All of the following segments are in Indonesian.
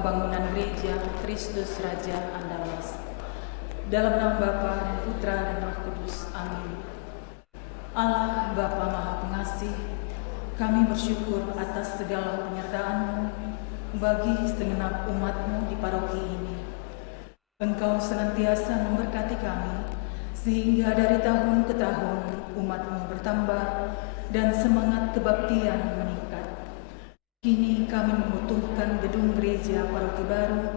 pembangunan gereja Kristus Raja Andalas. Dalam nama Bapa dan Putra dan Roh Kudus. Amin. Allah Bapa Maha Pengasih, kami bersyukur atas segala penyertaan-Mu bagi segenap umat-Mu di paroki ini. Engkau senantiasa memberkati kami, sehingga dari tahun ke tahun umat-Mu bertambah dan semangat kebaktian meningkat. Kini kami membutuhkan gedung gereja paroki baru,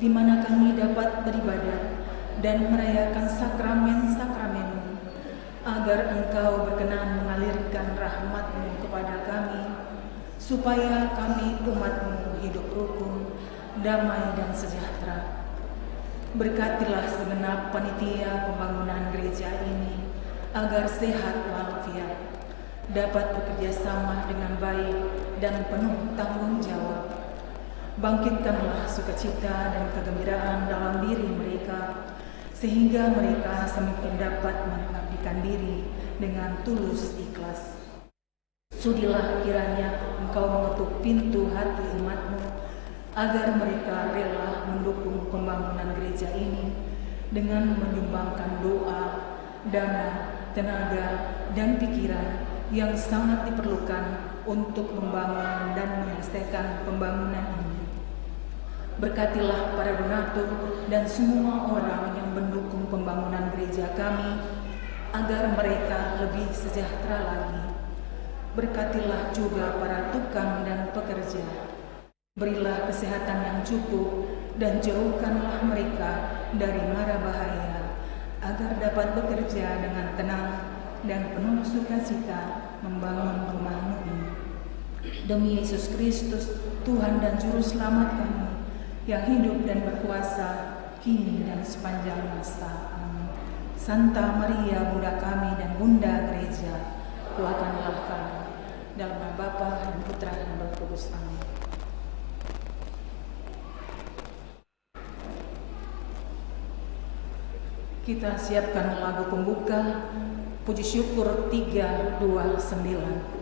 di mana kami dapat beribadah dan merayakan sakramen-sakramen-Mu, agar Engkau berkenan mengalirkan rahmat-Mu kepada kami, supaya kami umat-Mu hidup rukun, damai dan sejahtera. Berkatilah segenap panitia pembangunan gereja ini, agar sehat walafiat, dapat bekerja sama dengan baik dan penuh tanggung jawab. Bangkitkanlah sukacita dan kegembiraan dalam diri mereka, sehingga mereka semakin dapat mengabdikan diri dengan tulus ikhlas. Sudilah kiranya Engkau mengetuk pintu hati umat-Mu, agar mereka rela mendukung pembangunan gereja ini dengan menyumbangkan doa, dana, tenaga, dan pikiran yang sangat diperlukan untuk membangun dan menyelesaikan pembangunan ini. Berkatilah para donatur dan semua orang yang mendukung pembangunan gereja kami, agar mereka lebih sejahtera lagi. Berkatilah juga para tukang dan pekerja. Berilah kesehatan yang cukup dan jauhkanlah mereka dari mara bahaya, agar dapat bekerja dengan tenang dan penuh sukacita membangun rumah-Mu ini. Demi Yesus Kristus, Tuhan dan Juru Selamat kami, yang hidup dan berkuasa kini dan sepanjang masa. Amin. Santa Maria, Bunda kami dan Bunda Gereja, doakanlah kami. Dalam nama Bapa dan Putra dan Roh Kudus. Amin. Kita siapkan lagu pembuka, Puji Syukur 329.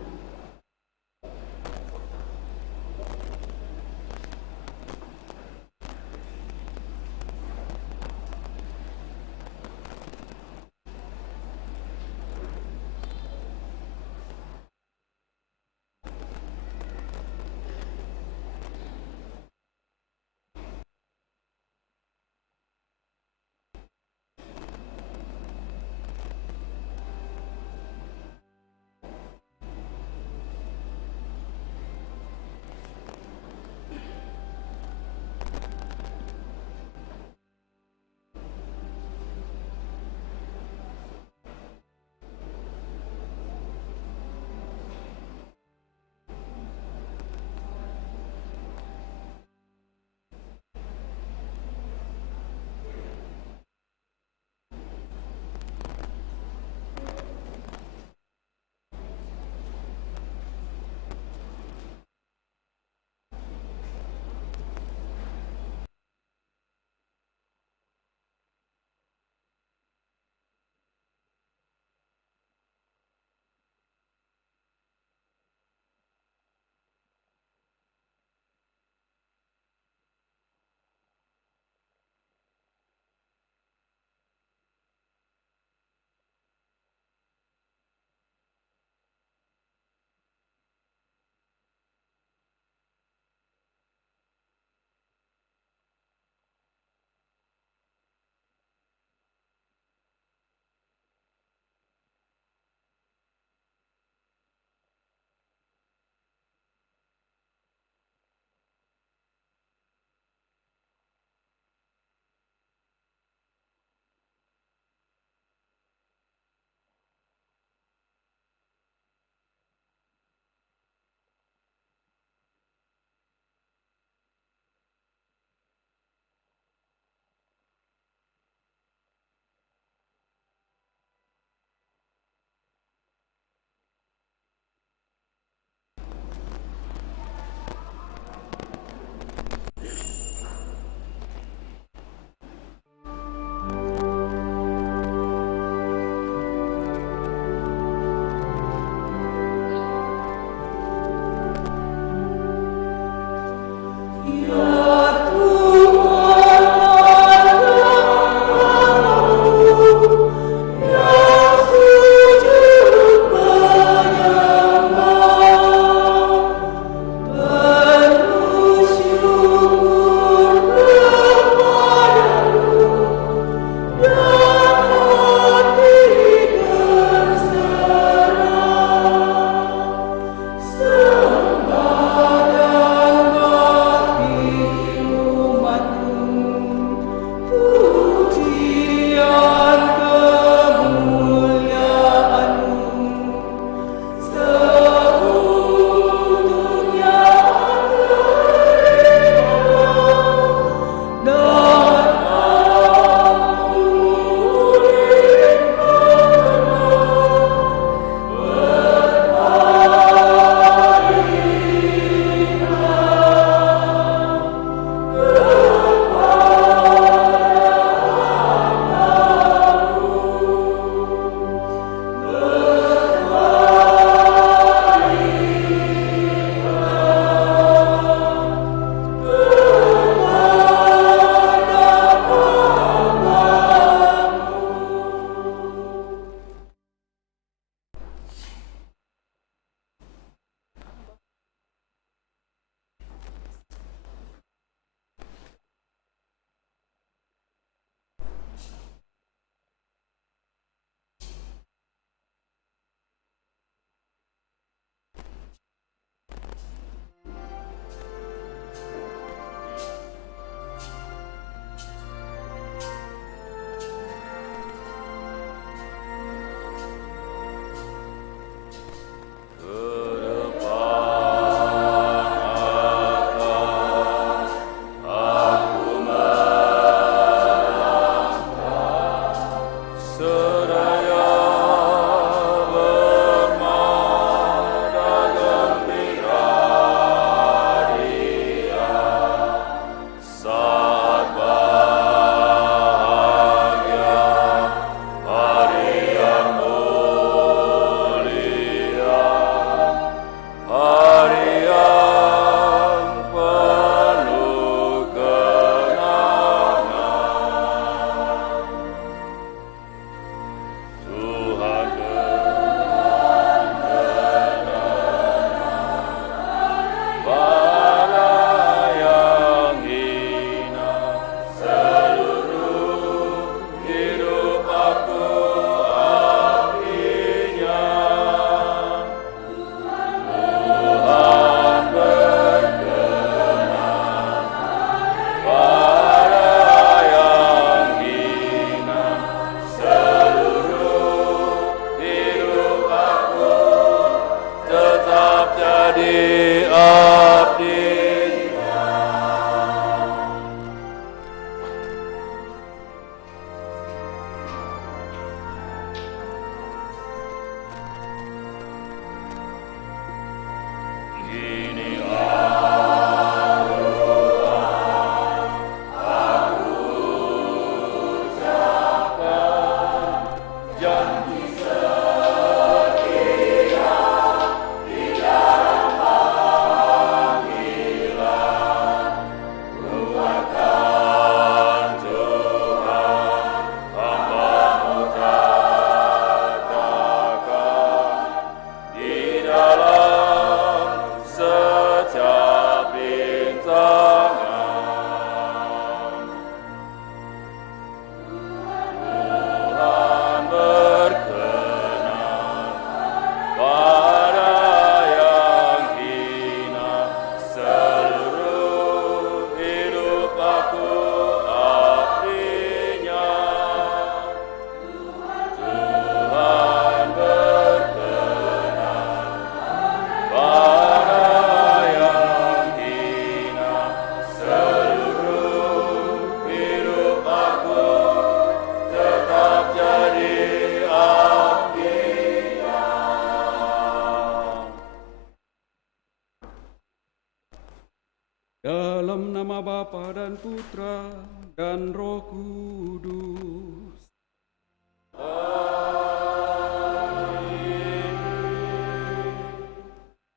Bapa dan Putra dan Roh Kudus.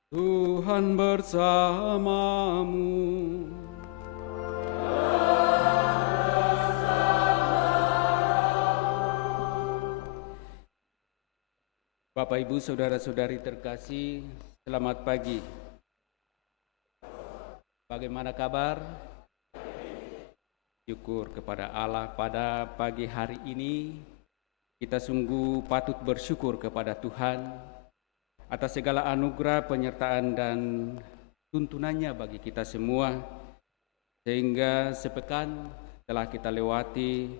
Tuhan bersamamu. Bapak, Ibu, saudara-saudari terkasih, selamat pagi. Bagaimana kabar? Syukur kepada Allah, pada pagi hari ini kita sungguh patut bersyukur kepada Tuhan atas segala anugerah, penyertaan dan tuntunannya bagi kita semua, sehingga sepekan telah kita lewati,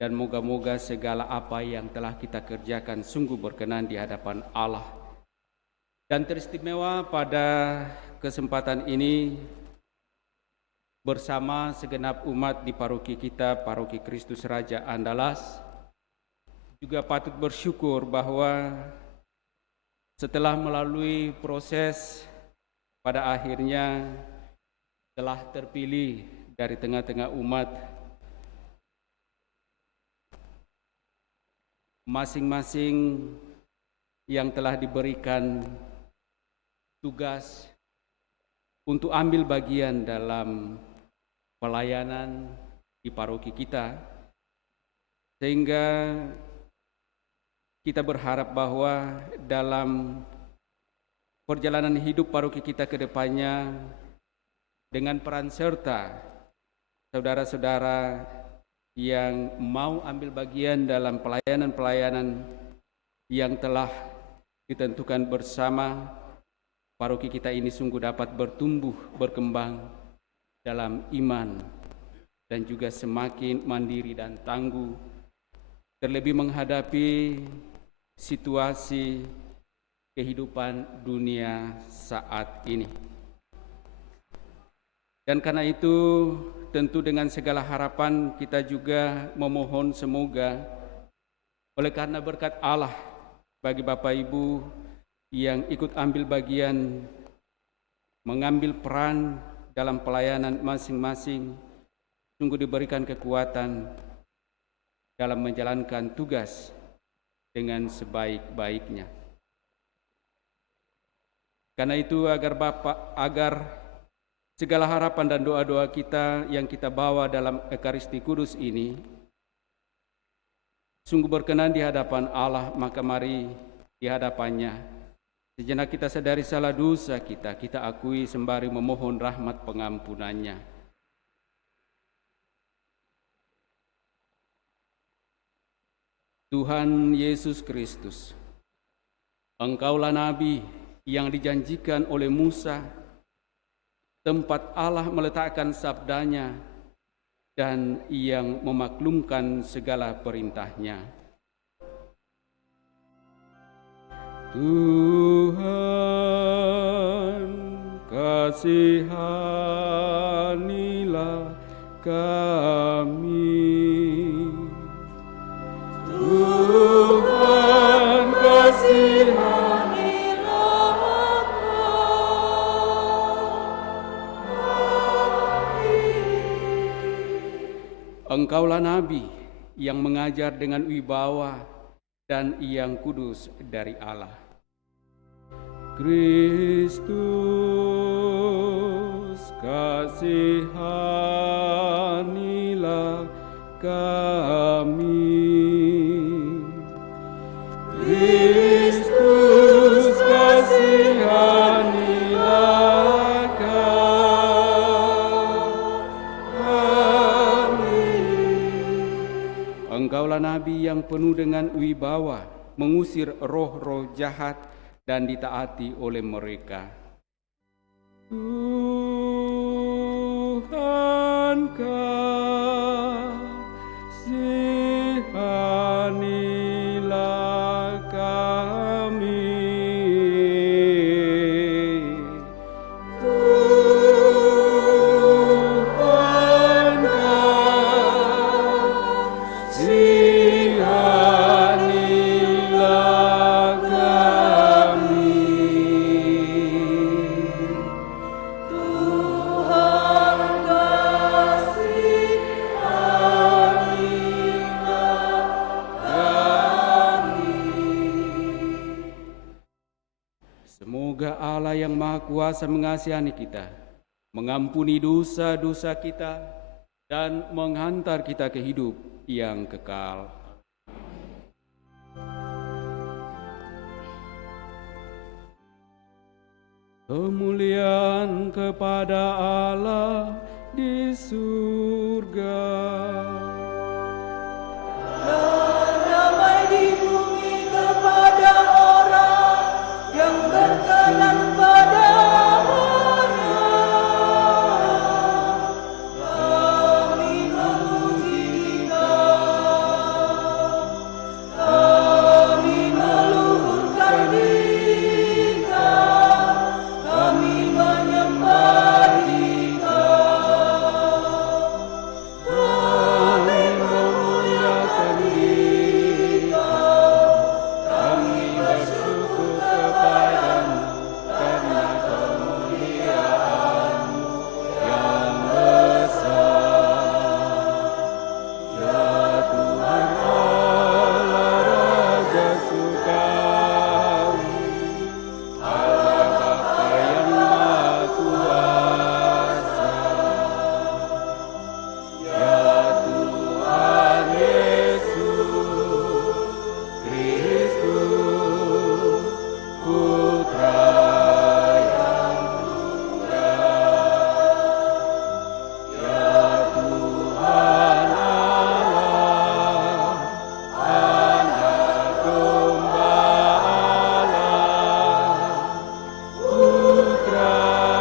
dan moga-moga segala apa yang telah kita kerjakan sungguh berkenan di hadapan Allah. Dan teristimewa pada kesempatan ini bersama segenap umat di paroki kita, Paroki Kristus Raja Andalas, juga patut bersyukur bahwa setelah melalui proses, pada akhirnya telah terpilih dari tengah-tengah umat masing-masing yang telah diberikan tugas untuk ambil bagian dalam pelayanan di paroki kita, sehingga kita berharap bahwa dalam perjalanan hidup paroki kita ke depannya, dengan peran serta saudara-saudara yang mau ambil bagian dalam pelayanan-pelayanan yang telah ditentukan bersama, paroki kita ini sungguh dapat bertumbuh, berkembang dalam iman, dan juga semakin mandiri dan tangguh, terlebih menghadapi situasi kehidupan dunia saat ini. Dan karena itu, tentu dengan segala harapan kita juga memohon semoga oleh karena berkat Allah bagi Bapak Ibu yang ikut ambil bagian, mengambil peran dalam pelayanan masing-masing, sungguh diberikan kekuatan dalam menjalankan tugas dengan sebaik-baiknya. Karena itu agar segala harapan dan doa-doa kita yang kita bawa dalam Ekaristi Kudus ini sungguh berkenan di hadapan Allah, maka mari di hadapannya sejenak kita sadari salah dosa kita akui sembari memohon rahmat pengampunannya. Tuhan Yesus Kristus, Engkaulah Nabi yang dijanjikan oleh Musa, tempat Allah meletakkan sabdanya dan yang memaklumkan segala perintahnya. Tuhan, kasihanilah kami. Tuhan, kasihanilah kami. Engkaulah Nabi yang mengajar dengan wibawa dan yang kudus dari Allah. Kristus, kasihanilah kami. Kristus, kasihanilah kami. Engkaulah Nabi yang penuh dengan wibawa, mengusir roh-roh jahat dan ditaati oleh mereka. Tuhan, kasihanilah kami. Tuhan, kasihanilah kami. Tuhan, yang Maha Kuasa mengasihani kita, mengampuni dosa-dosa kita, dan menghantar kita ke hidup yang kekal. Kemuliaan kepada Allah di surga. Dan damai di bumi kepada orang yang berkenan pada-Nya. Kami memuji Dikau, kami meluhurkan Dikau, kami menyembah Dikau, kami memuliakan Dikau, Kami bersyukur kepadamu karena kemuliaan-Mu yang besar. Ya Tuhan Allah Raja Surgawi, Allah Bapa yang Maha Kuasa. Ya Tuhan Yesus Kristus, Putra yang tunggal. Ya Tuhan Allah, Anak Domba Allah, Putra Bapa.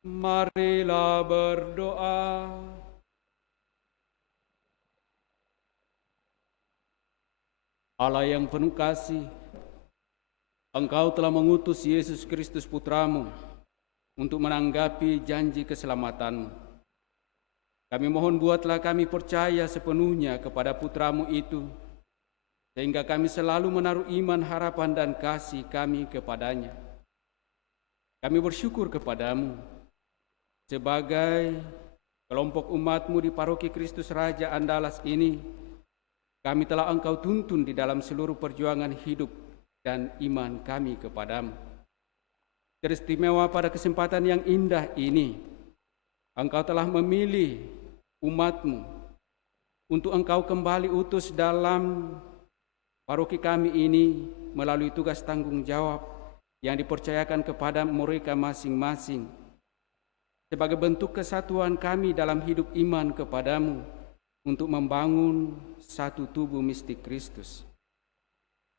Marilah berdoa. Allah yang penuh kasih, Engkau telah mengutus Yesus Kristus Putramu untuk menanggapi janji keselamatan-Mu. Kami mohon buatlah kami percaya sepenuhnya kepada Putramu itu, sehingga kami selalu menaruh iman, harapan, dan kasih kami kepadanya. Kami bersyukur kepadamu sebagai kelompok umat-Mu di Paroki Kristus Raja Andalas ini. Kami telah Engkau tuntun di dalam seluruh perjuangan hidup dan iman kami kepadamu. Teristimewa pada kesempatan yang indah ini, Engkau telah memilih umat-Mu untuk Engkau kembali utus dalam paroki kami ini melalui tugas tanggung jawab yang dipercayakan kepada mereka masing-masing sebagai bentuk kesatuan kami dalam hidup iman kepadamu untuk membangun satu tubuh mistik Kristus.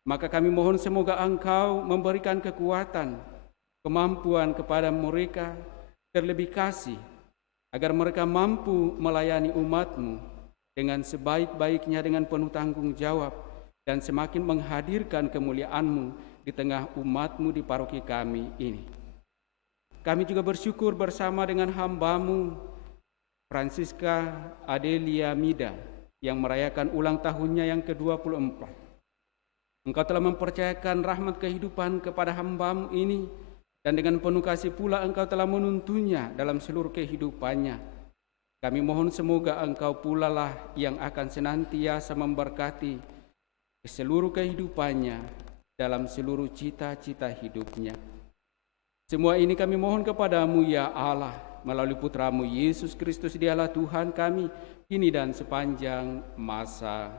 Maka kami mohon semoga Engkau memberikan kekuatan, kemampuan kepada mereka, terlebih kasih, agar mereka mampu melayani umat-Mu dengan sebaik-baiknya dengan penuh tanggung jawab dan semakin menghadirkan kemuliaan-Mu di tengah umat-Mu di paroki kami ini. kami juga bersyukur bersama dengan hamba-Mu, Francisca Adelia Mida, yang merayakan ulang tahunnya yang ke-24. Engkau telah mempercayakan rahmat kehidupan kepada hamba-Mu ini, dan dengan penuh kasih pula Engkau telah menuntunnya dalam seluruh kehidupannya. Kami mohon semoga Engkau pula lah yang akan senantiasa memberkati seluruh kehidupannya dalam seluruh cita-cita hidupnya. Semua ini kami mohon kepadamu ya Allah, melalui Putramu Yesus Kristus, Dialah Tuhan kami, kini dan sepanjang masa.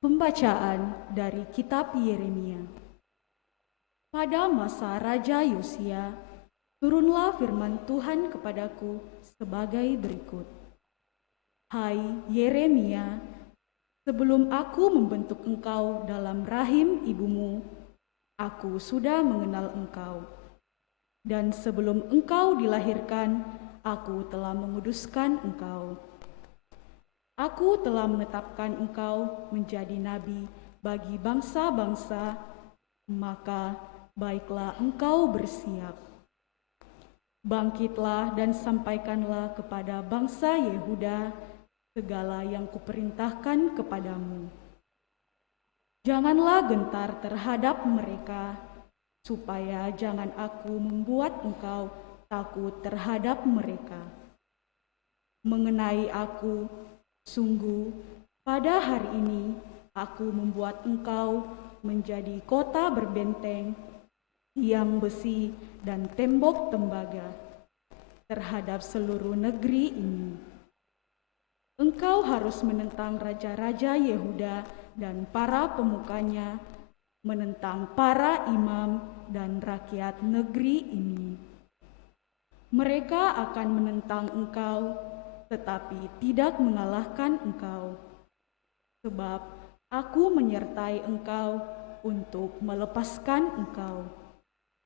Pembacaan dari Kitab Yeremia. Pada masa Raja Yosia, turunlah firman Tuhan kepadaku sebagai berikut. Hai Yeremia, sebelum aku membentuk engkau dalam rahim ibumu, aku sudah mengenal engkau. Dan sebelum engkau dilahirkan, aku telah menguduskan engkau. Aku telah menetapkan engkau menjadi nabi bagi bangsa-bangsa, maka baiklah engkau bersiap. Bangkitlah dan sampaikanlah kepada bangsa Yehuda segala yang kuperintahkan kepadamu. Janganlah gentar terhadap mereka, supaya jangan aku membuat engkau takut terhadap mereka. Mengenai aku, sungguh, pada hari ini aku membuat engkau menjadi kota berbenteng, tiang besi dan tembok tembaga terhadap seluruh negeri ini. Engkau harus menentang raja-raja Yehuda dan para pemukanya, menentang para imam dan rakyat negeri ini. Mereka akan menentang engkau, tetapi tidak mengalahkan engkau, sebab aku menyertai engkau untuk melepaskan engkau.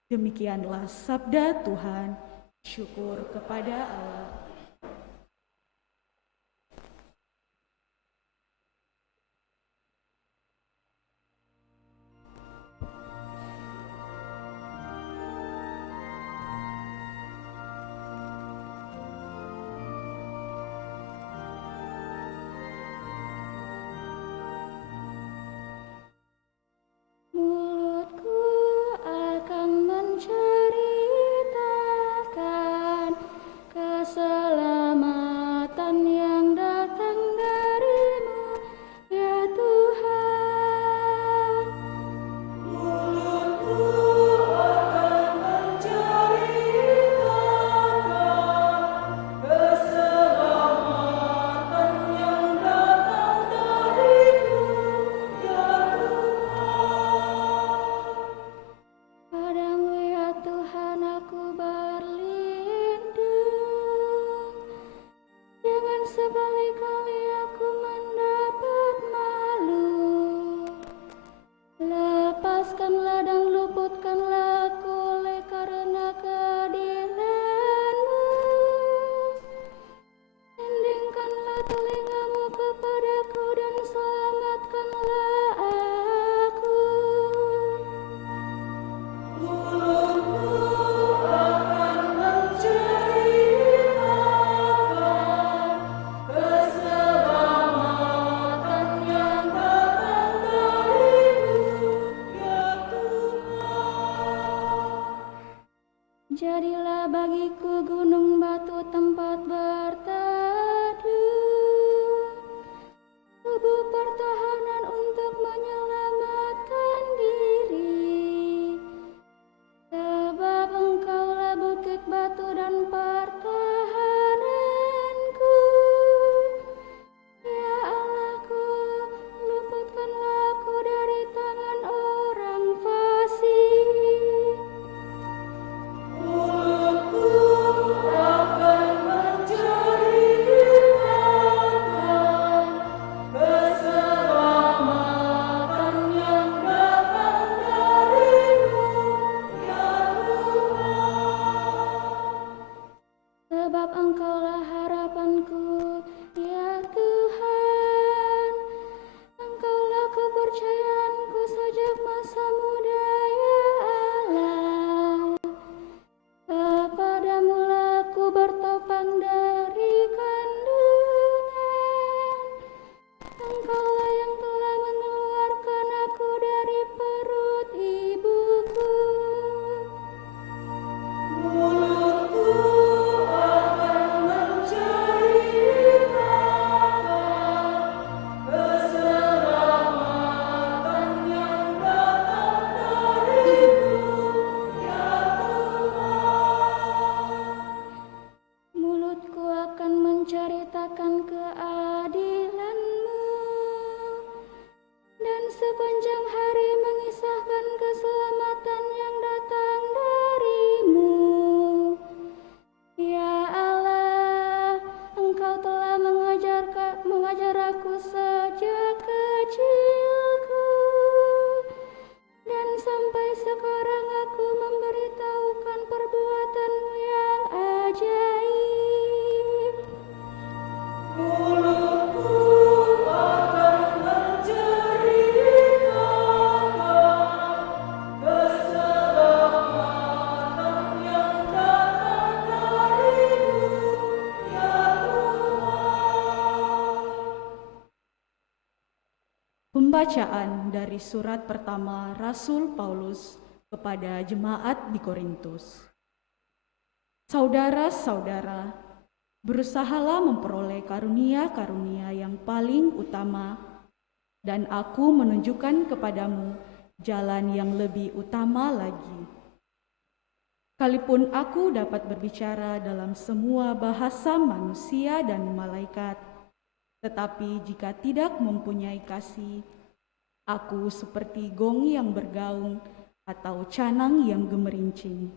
Demikianlah sabda Tuhan. Syukur kepada Allah. Mulutku akan menceritakan keselamatan yang datang darimu, ya Tuhan. Mulutku akan menceritakan keselamatan yang datang darimu, ya Padamu ya Tuhan aku berlindung. Jangan sekali-kali aku mendapat malu. Lepaskanlah dan luputkanlah aku oleh karena keadilan-Mu. Tindingkanlah telingamu kepadaku dan selamatkanlah aku. Mulutku akan menceritakan keselamatan yang datang darimu, ya Tuhan. Jadilah bagiku gunung batu tempat berteduh, tubuh pertahanan untuk menyelamatkan diri. Sebab Engkaulah bukit batu dan pertahananku. Ya Allahku, luputkanlah aku dari tangan orang fasik. Mulutku akan menceritakan Pembacaan dari surat pertama Rasul Paulus kepada jemaat di Korintus. Saudara-saudara, berusahalah memperoleh karunia-karunia yang paling utama, dan aku menunjukkan kepadamu jalan yang lebih utama lagi. Sekalipun aku dapat berbicara dalam semua bahasa manusia dan malaikat, tetapi jika tidak mempunyai kasih, aku seperti gong yang bergaung atau canang yang gemerincing.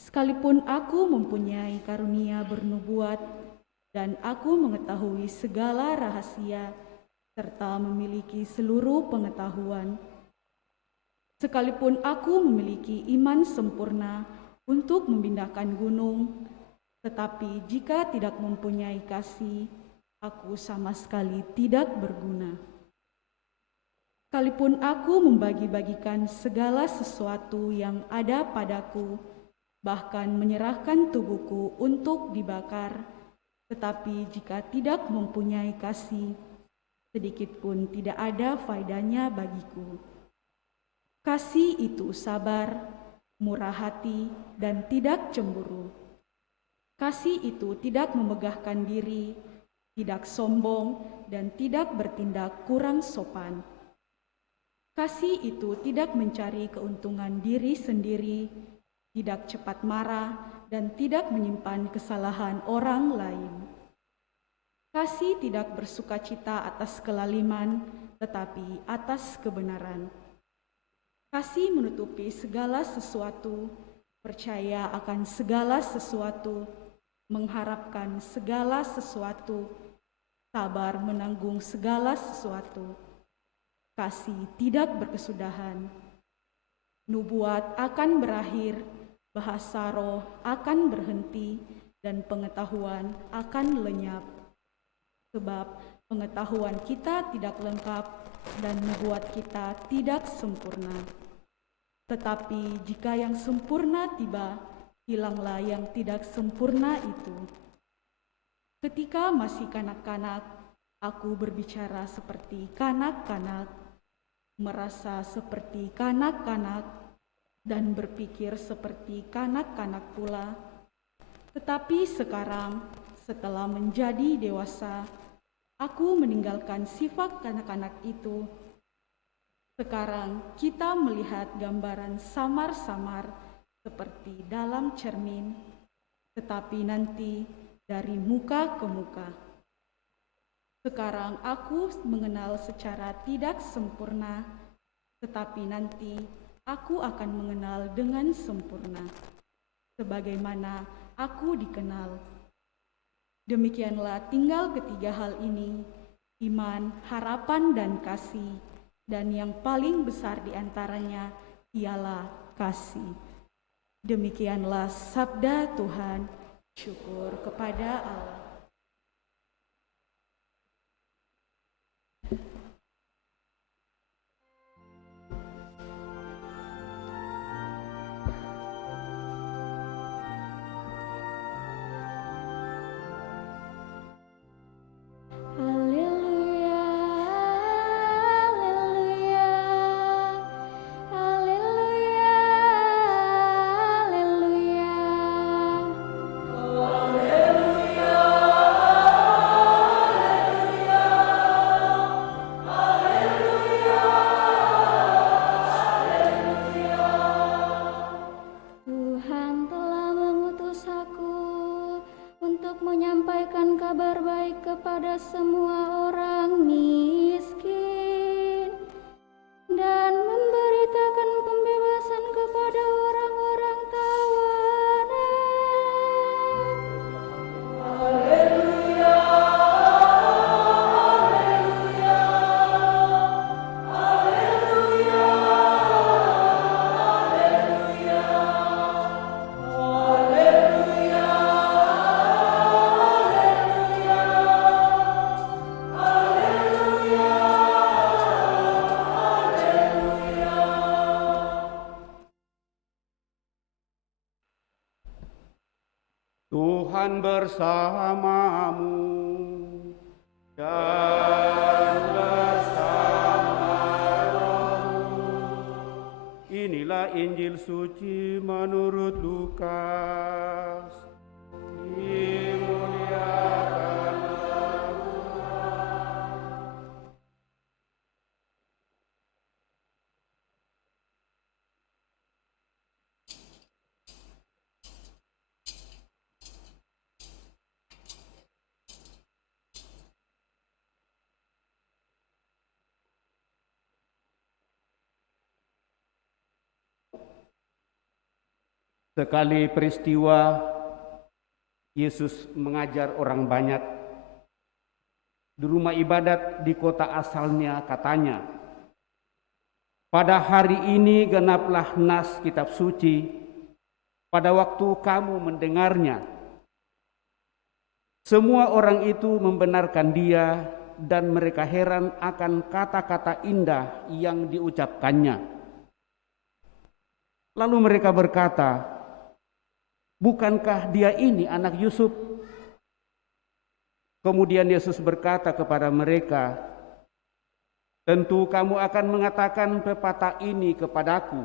Sekalipun aku mempunyai karunia bernubuat dan aku mengetahui segala rahasia serta memiliki seluruh pengetahuan, sekalipun aku memiliki iman sempurna untuk memindahkan gunung, tetapi jika tidak mempunyai kasih, aku sama sekali tidak berguna. Sekalipun aku membagi-bagikan segala sesuatu yang ada padaku, bahkan menyerahkan tubuhku untuk dibakar, tetapi jika tidak mempunyai kasih, sedikit pun tidak ada faedahnya bagiku. Kasih itu sabar, murah hati, dan tidak cemburu. Kasih itu tidak memegahkan diri, tidak sombong, dan tidak bertindak kurang sopan. Kasih itu tidak mencari keuntungan diri sendiri, tidak cepat marah, dan tidak menyimpan kesalahan orang lain. Kasih tidak bersukacita atas kelaliman, tetapi atas kebenaran. Kasih menutupi segala sesuatu, percaya akan segala sesuatu, mengharapkan segala sesuatu, sabar menanggung segala sesuatu. Kasih tidak berkesudahan. Nubuat akan berakhir, bahasa roh akan berhenti, dan pengetahuan akan lenyap. Sebab pengetahuan kita tidak lengkap dan nubuat kita tidak sempurna. Tetapi jika yang sempurna tiba, hilanglah yang tidak sempurna itu. Ketika masih kanak-kanak, aku berbicara seperti kanak-kanak, merasa seperti kanak-kanak, dan berpikir seperti kanak-kanak pula. Tetapi sekarang, setelah menjadi dewasa, aku meninggalkan sifat kanak-kanak itu. Sekarang kita melihat gambaran samar-samar seperti dalam cermin, tetapi nanti dari muka ke muka. Sekarang aku mengenal secara tidak sempurna, tetapi nanti aku akan mengenal dengan sempurna, sebagaimana aku dikenal. Demikianlah tinggal ketiga hal ini, iman, harapan, dan kasih, dan yang paling besar di antaranya ialah kasih. Demikianlah sabda Tuhan, syukur kepada Allah. Kepada semua orang miskin dan memberitakan pembebasan kepada orang-orang tawanan. Haleluya, haleluya, haleluya, haleluya, haleluya. Tuhan bersamamu dan bersama Injil suci menurut Lukas. Dimuliakanlah Tuhan. Sekali peristiwa Yesus mengajar orang banyak di rumah ibadat di kota asalnya, katanya, "Pada hari ini genaplah nas kitab suci pada waktu kamu mendengarnya." Semua orang itu membenarkan dia dan mereka heran akan kata-kata indah yang diucapkannya. Lalu mereka berkata, "Bukankah dia ini anak Yusuf?" Kemudian Yesus berkata kepada mereka, "Tentu kamu akan mengatakan pepatah ini kepadaku,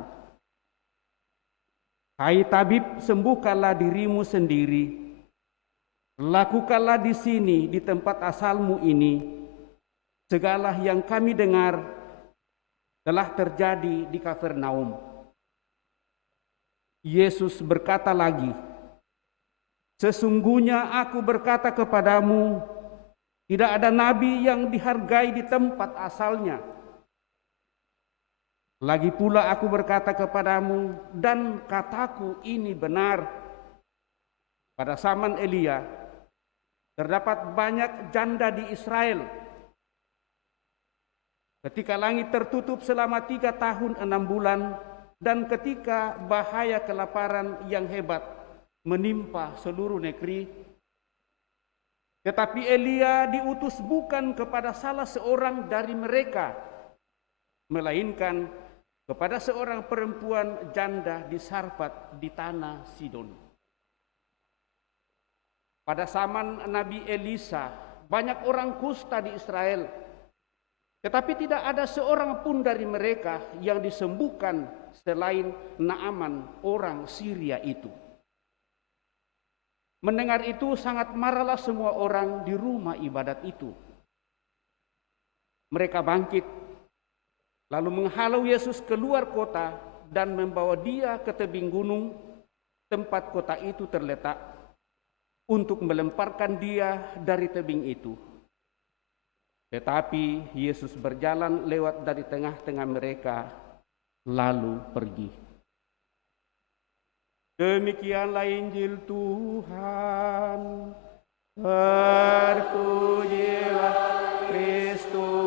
'Hai tabib, sembuhkanlah dirimu sendiri. Lakukanlah di sini, di tempat asalmu ini, segala yang kami dengar telah terjadi di Kapernaum.' Yesus berkata lagi, 'Sesungguhnya aku berkata kepadamu, tidak ada nabi yang dihargai di tempat asalnya. Lagi pula aku berkata kepadamu, dan kataku ini benar, pada zaman Elia terdapat banyak janda di Israel. Ketika langit tertutup selama 3 tahun 6 bulan, dan ketika bahaya kelaparan yang hebat menimpa seluruh negeri, tetapi Elia diutus bukan kepada salah seorang dari mereka, melainkan kepada seorang perempuan janda di Sarfat di tanah Sidon. Pada zaman Nabi Elisa, banyak orang kusta di Israel, tetapi tidak ada seorang pun dari mereka yang disembuhkan selain Naaman orang Syria itu. Mendengar itu sangat marahlah semua orang di rumah ibadat itu. Mereka bangkit, lalu menghalau Yesus keluar kota dan membawa dia ke tebing gunung tempat kota itu terletak untuk melemparkan dia dari tebing itu. Tetapi Yesus berjalan lewat dari tengah-tengah mereka, lalu pergi. Demikianlah Injil Tuhan. Terpujilah Kristus.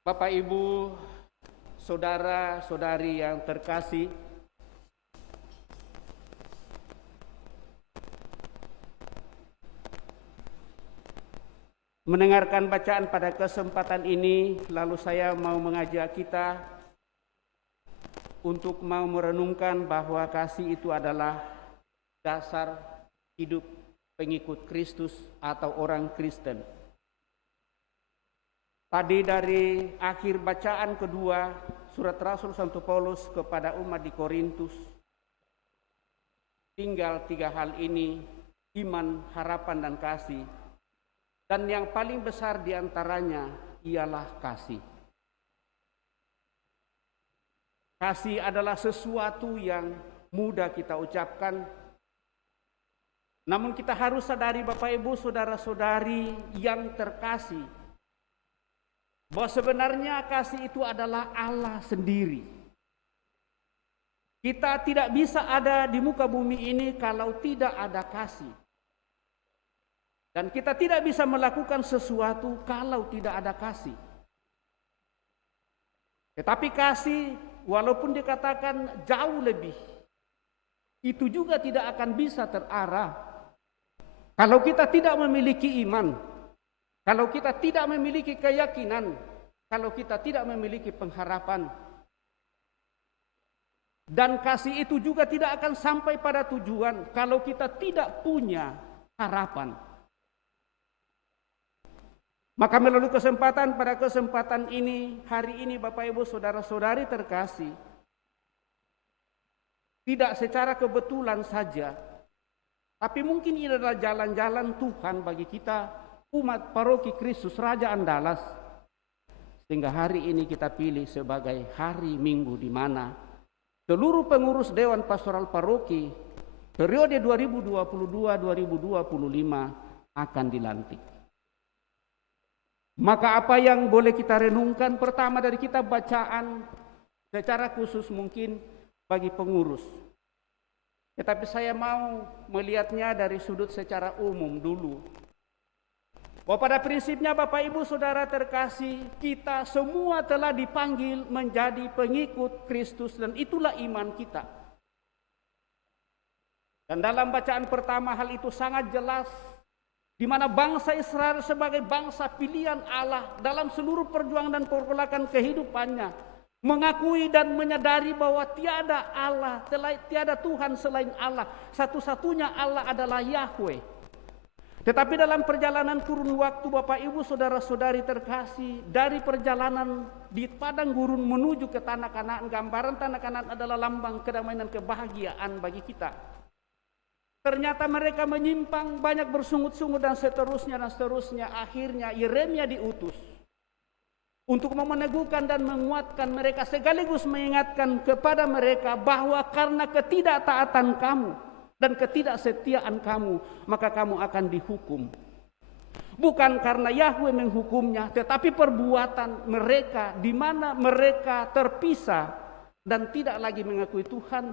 Bapak, Ibu, saudara-saudari yang terkasih, mendengarkan bacaan pada kesempatan ini, lalu saya mau mengajak kita untuk mau merenungkan bahwa kasih itu adalah dasar hidup pengikut Kristus atau orang Kristen. Tadi dari akhir bacaan kedua surat Rasul Santo Paulus kepada umat di Korintus, tinggal 3 hal ini: iman, harapan, dan kasih. Dan yang paling besar di antaranya ialah kasih. Kasih adalah sesuatu yang mudah kita ucapkan, namun kita harus sadari, Bapak, Ibu, saudara-saudari yang terkasih, bahwa sebenarnya kasih itu adalah Allah sendiri. Kita tidak bisa ada di muka bumi ini kalau tidak ada kasih. Dan kita tidak bisa melakukan sesuatu kalau tidak ada kasih. Tetapi kasih, walaupun dikatakan jauh lebih, itu juga tidak akan bisa terarah kalau kita tidak memiliki iman, kalau kita tidak memiliki keyakinan, kalau kita tidak memiliki pengharapan. Dan kasih itu juga tidak akan sampai pada tujuan kalau kita tidak punya harapan. Maka melalui pada kesempatan ini, hari ini Bapak Ibu Saudara-saudari terkasih, tidak secara kebetulan saja, tapi mungkin ini adalah jalan-jalan Tuhan bagi kita umat Paroki Kristus Raja Andalas, sehingga hari ini kita pilih sebagai hari Minggu di mana seluruh pengurus Dewan Pastoral Paroki periode 2022-2025 akan dilantik. Maka apa yang boleh kita renungkan? Pertama dari kitab bacaan secara khusus mungkin bagi pengurus. Tetapi saya mau melihatnya dari sudut secara umum dulu. Bahwa pada prinsipnya Bapak Ibu Saudara terkasih, kita semua telah dipanggil menjadi pengikut Kristus dan itulah iman kita. Dan dalam bacaan pertama hal itu sangat jelas, di mana bangsa Israel sebagai bangsa pilihan Allah dalam seluruh perjuangan dan pergolakan kehidupannya mengakui dan menyadari bahwa tiada Allah, tiada Tuhan selain Allah. Satu-satunya Allah adalah Yahweh. Tetapi dalam perjalanan kurun waktu Bapak Ibu Saudara-saudari terkasih, dari perjalanan di padang gurun menuju ke tanah Kanaan, gambaran tanah Kanaan adalah lambang kedamaian dan kebahagiaan bagi kita. Ternyata mereka menyimpang, banyak bersungut-sungut dan seterusnya. Akhirnya Yeremia diutus untuk meneguhkan dan menguatkan mereka, sekaligus mengingatkan kepada mereka bahwa karena ketidaktaatan kamu dan ketidaksetiaan kamu, maka kamu akan dihukum. Bukan karena Yahweh menghukumnya, tetapi perbuatan mereka di mana mereka terpisah dan tidak lagi mengakui Tuhan.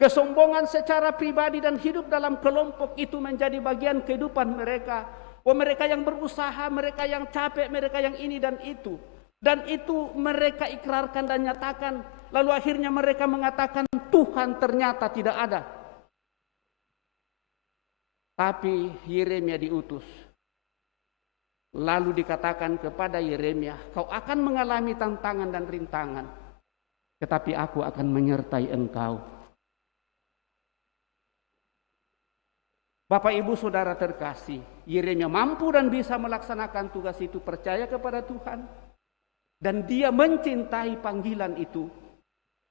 Kesombongan secara pribadi dan hidup dalam kelompok itu menjadi bagian kehidupan mereka. Oh, mereka yang berusaha, mereka yang capek, mereka yang ini dan itu. Dan itu mereka ikrarkan dan nyatakan. Lalu akhirnya mereka mengatakan Tuhan ternyata tidak ada. Tapi Yeremia diutus. Lalu dikatakan kepada Yeremia, kau akan mengalami tantangan dan rintangan. Tetapi aku akan menyertai engkau. Bapak Ibu Saudara terkasih, Yeremia mampu dan bisa melaksanakan tugas itu, percaya kepada Tuhan. Dan dia mencintai panggilan itu.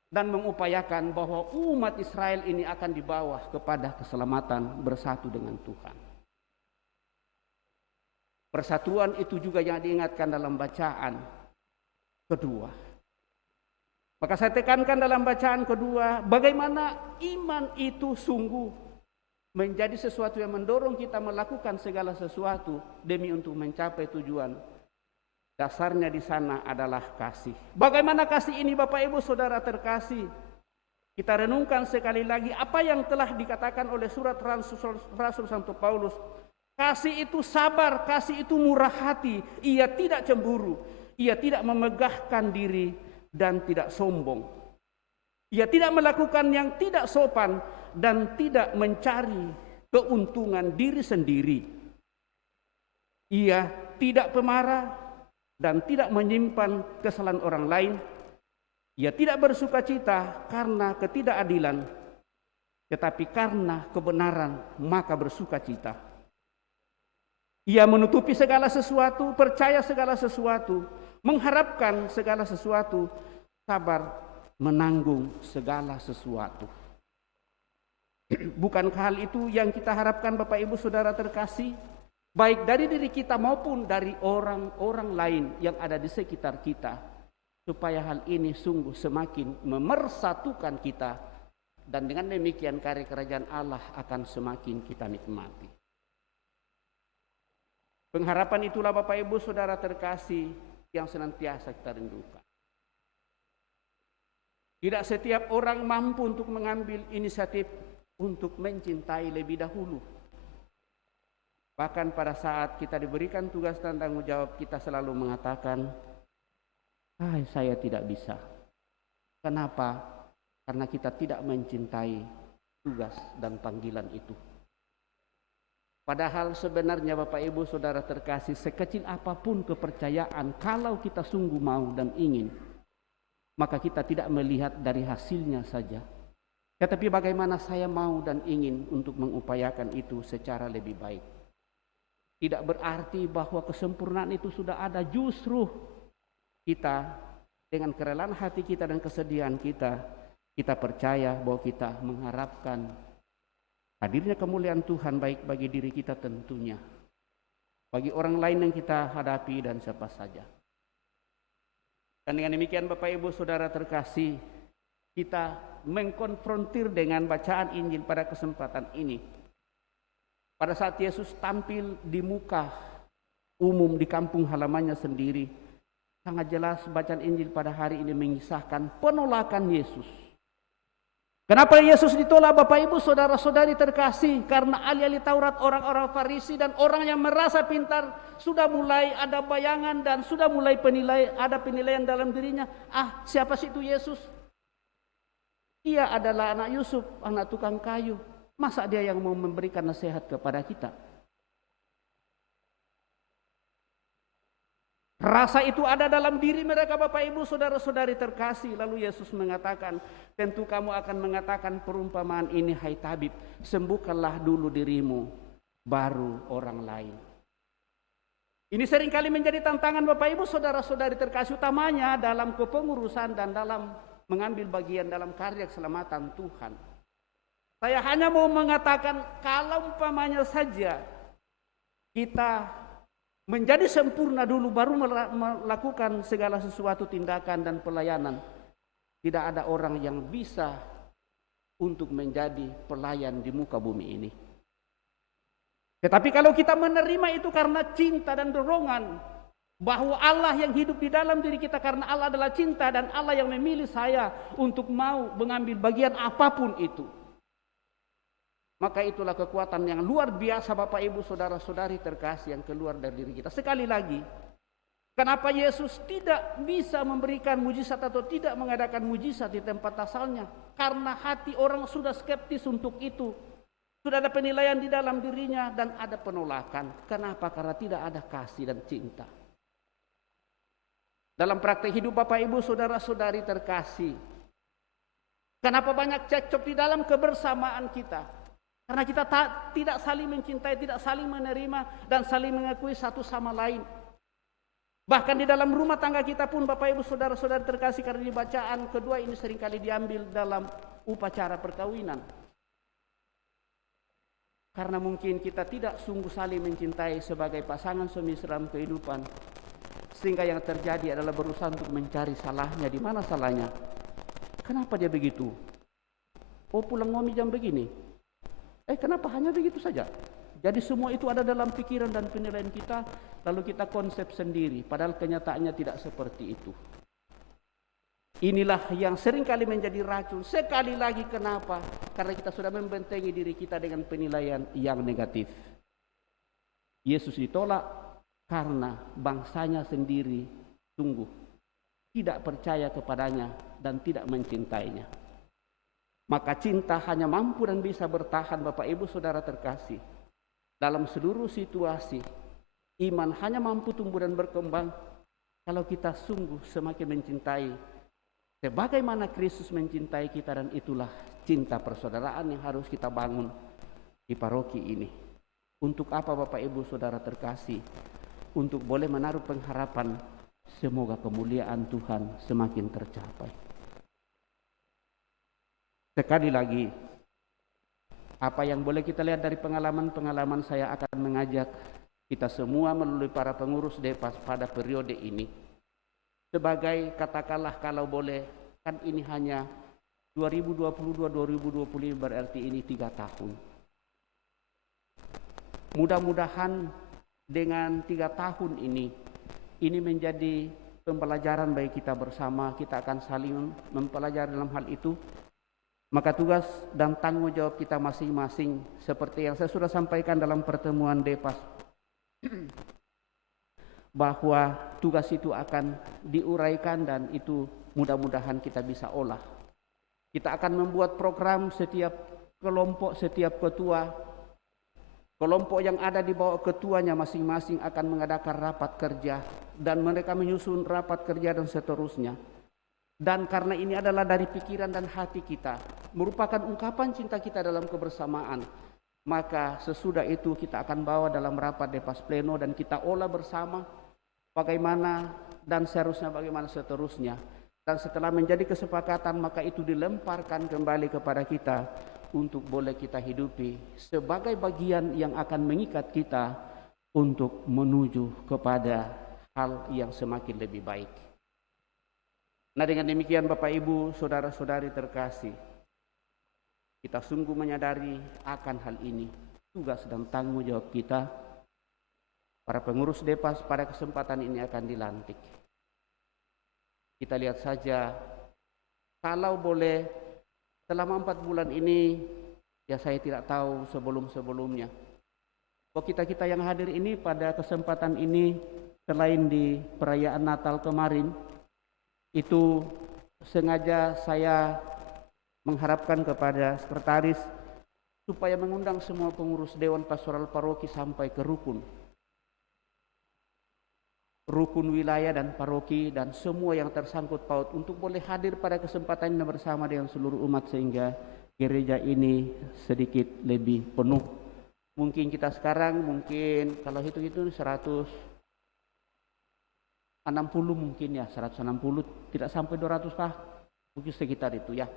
Dan mengupayakan bahwa umat Israel ini akan dibawa kepada keselamatan bersatu dengan Tuhan. Persatuan itu juga yang diingatkan dalam bacaan kedua. Maka saya tekankan dalam bacaan kedua, bagaimana iman itu sungguh menjadi sesuatu yang mendorong kita melakukan segala sesuatu demi untuk mencapai tujuan. Dasarnya di sana adalah kasih. Bagaimana kasih ini Bapak Ibu Saudara terkasih? Kita renungkan sekali lagi apa yang telah dikatakan oleh surat Rasul Santo Paulus. Kasih itu sabar, kasih itu murah hati, ia tidak cemburu, ia tidak memegahkan diri dan tidak sombong. Ia tidak melakukan yang tidak sopan dan tidak mencari keuntungan diri sendiri. Ia tidak pemarah dan tidak menyimpan kesalahan orang lain. Ia tidak bersukacita karena ketidakadilan, tetapi karena kebenaran maka bersukacita. Ia menutupi segala sesuatu, percaya segala sesuatu, mengharapkan segala sesuatu, sabar menanggung segala sesuatu. Bukankah hal itu yang kita harapkan Bapak Ibu Saudara terkasih? Baik dari diri kita maupun dari orang-orang lain yang ada di sekitar kita. Supaya hal ini sungguh semakin memersatukan kita. Dan dengan demikian karya kerajaan Allah akan semakin kita nikmati. Pengharapan itulah Bapak Ibu Saudara terkasih yang senantiasa kita rindukan. Tidak setiap orang mampu untuk mengambil inisiatif untuk mencintai lebih dahulu. Bahkan pada saat kita diberikan tugas dan tanggung jawab, kita selalu mengatakan, saya tidak bisa. Kenapa? Karena kita tidak mencintai tugas dan panggilan itu. Padahal sebenarnya Bapak Ibu Saudara terkasih, sekecil apapun kepercayaan, kalau kita sungguh mau dan ingin, maka kita tidak melihat dari hasilnya saja, tetapi bagaimana saya mau dan ingin untuk mengupayakan itu secara lebih baik. Tidak berarti bahwa kesempurnaan itu sudah ada, justru kita dengan kerelaan hati kita dan kesediaan kita percaya bahwa kita mengharapkan hadirnya kemuliaan Tuhan, baik bagi diri kita tentunya, bagi orang lain yang kita hadapi dan siapa saja. Dan dengan demikian Bapak Ibu Saudara terkasih, kita mengkonfrontir dengan bacaan Injil pada kesempatan ini. Pada saat Yesus tampil di muka umum di kampung halamannya sendiri, sangat jelas bacaan Injil pada hari ini mengisahkan penolakan Yesus. Kenapa Yesus ditolak Bapak Ibu Saudara-saudari terkasih? Karena ahli-ahli Taurat, orang-orang Farisi dan orang yang merasa pintar sudah mulai ada bayangan dan sudah mulai ada penilaian dalam dirinya. Siapa sih itu Yesus? Dia adalah anak Yusuf, anak tukang kayu. Masa dia yang mau memberikan nasihat kepada kita? Rasa itu ada dalam diri mereka Bapak Ibu Saudara-saudari terkasih. Lalu Yesus mengatakan, tentu kamu akan mengatakan perumpamaan ini, hai tabib, sembuhkanlah dulu dirimu, baru orang lain. Ini seringkali menjadi tantangan Bapak Ibu Saudara-saudari terkasih, utamanya dalam kepengurusan dan dalam mengambil bagian dalam karya keselamatan Tuhan. Saya hanya mau mengatakan, kalau umpamanya saja kita menjadi sempurna dulu baru melakukan segala sesuatu tindakan dan pelayanan, tidak ada orang yang bisa untuk menjadi pelayan di muka bumi ini. Tetapi kalau kita menerima itu karena cinta dan dorongan bahwa Allah yang hidup di dalam diri kita, karena Allah adalah cinta dan Allah yang memilih saya untuk mau mengambil bagian apapun itu, maka itulah kekuatan yang luar biasa Bapak Ibu Saudara-saudari terkasih yang keluar dari diri kita. Sekali lagi, kenapa Yesus tidak bisa memberikan mujizat atau tidak mengadakan mujizat di tempat asalnya? Karena hati orang sudah skeptis untuk itu. Sudah ada penilaian di dalam dirinya dan ada penolakan. Kenapa? Karena tidak ada kasih dan cinta. Dalam praktek hidup Bapak Ibu Saudara-saudari terkasih, kenapa banyak cekcok di dalam kebersamaan kita? Karena kita tidak saling mencintai, tidak saling menerima, dan saling mengakui satu sama lain. Bahkan di dalam rumah tangga kita pun Bapak Ibu Saudara-saudari terkasih, karena di bacaan kedua ini seringkali diambil dalam upacara perkawinan. Karena mungkin kita tidak sungguh saling mencintai sebagai pasangan suami istri dalam kehidupan, sehingga yang terjadi adalah berusaha untuk mencari salahnya. Di mana salahnya? Kenapa dia begitu? Oh, pulang ngomi jam begini. Kenapa hanya begitu saja? Jadi semua itu ada dalam pikiran dan penilaian kita, lalu kita konsep sendiri, padahal kenyataannya tidak seperti itu. Inilah yang seringkali menjadi racun. Sekali lagi, kenapa? Karena kita sudah membentengi diri kita dengan penilaian yang negatif. Yesus ditolak karena bangsanya sendiri sungguh tidak percaya kepadanya dan tidak mencintainya. Maka cinta hanya mampu dan bisa bertahan Bapak Ibu Saudara terkasih dalam seluruh situasi. Iman hanya mampu tumbuh dan berkembang kalau kita sungguh semakin mencintai sebagaimana Kristus mencintai kita, dan itulah cinta persaudaraan yang harus kita bangun di paroki ini. Untuk apa Bapak Ibu Saudara terkasih? Untuk boleh menaruh pengharapan semoga kemuliaan Tuhan semakin tercapai. Sekali lagi, apa yang boleh kita lihat dari pengalaman-pengalaman, saya akan mengajak kita semua melalui para pengurus Depas pada periode ini. Sebagai katakanlah kalau boleh, kan ini hanya 2022-2025, berarti ini 3 tahun. Mudah-mudahan dengan 3 tahun ini menjadi pembelajaran bagi kita bersama. Kita akan saling mempelajari dalam hal itu. Maka tugas dan tanggung jawab kita masing-masing, seperti yang saya sudah sampaikan dalam pertemuan Depas, bahwa tugas itu akan diuraikan dan itu mudah-mudahan kita bisa olah. Kita akan membuat program setiap kelompok, setiap ketua, kelompok yang ada di bawah ketuanya masing-masing akan mengadakan rapat kerja, dan mereka menyusun rapat kerja dan seterusnya. Dan karena ini adalah dari pikiran dan hati kita, merupakan ungkapan cinta kita dalam kebersamaan, maka sesudah itu kita akan bawa dalam rapat Depas Pleno dan kita olah bersama bagaimana dan bagaimana seterusnya. Dan setelah menjadi kesepakatan, maka itu dilemparkan kembali kepada kita untuk boleh kita hidupi sebagai bagian yang akan mengikat kita untuk menuju kepada hal yang semakin lebih baik. Nah, dengan demikian Bapak Ibu, saudara-saudari terkasih, kita sungguh menyadari akan hal ini. Tugas dan tanggung jawab kita, para pengurus Depas pada kesempatan ini akan dilantik. Kita lihat saja, kalau boleh selama 4 bulan ini, ya saya tidak tahu sebelum-sebelumnya. Bahwa kita yang hadir ini pada kesempatan ini, selain di perayaan Natal kemarin, itu sengaja saya mengharapkan kepada sekretaris supaya mengundang semua pengurus Dewan Pastoral Paroki sampai ke rukun wilayah dan paroki dan semua yang tersangkut paut untuk boleh hadir pada kesempatan ini bersama dengan seluruh umat sehingga gereja ini sedikit lebih penuh. Mungkin kita sekarang kalau hitung-hitung 160 mungkin ya, 160 tidak sampai 200 kah? Mungkin sekitar itu ya.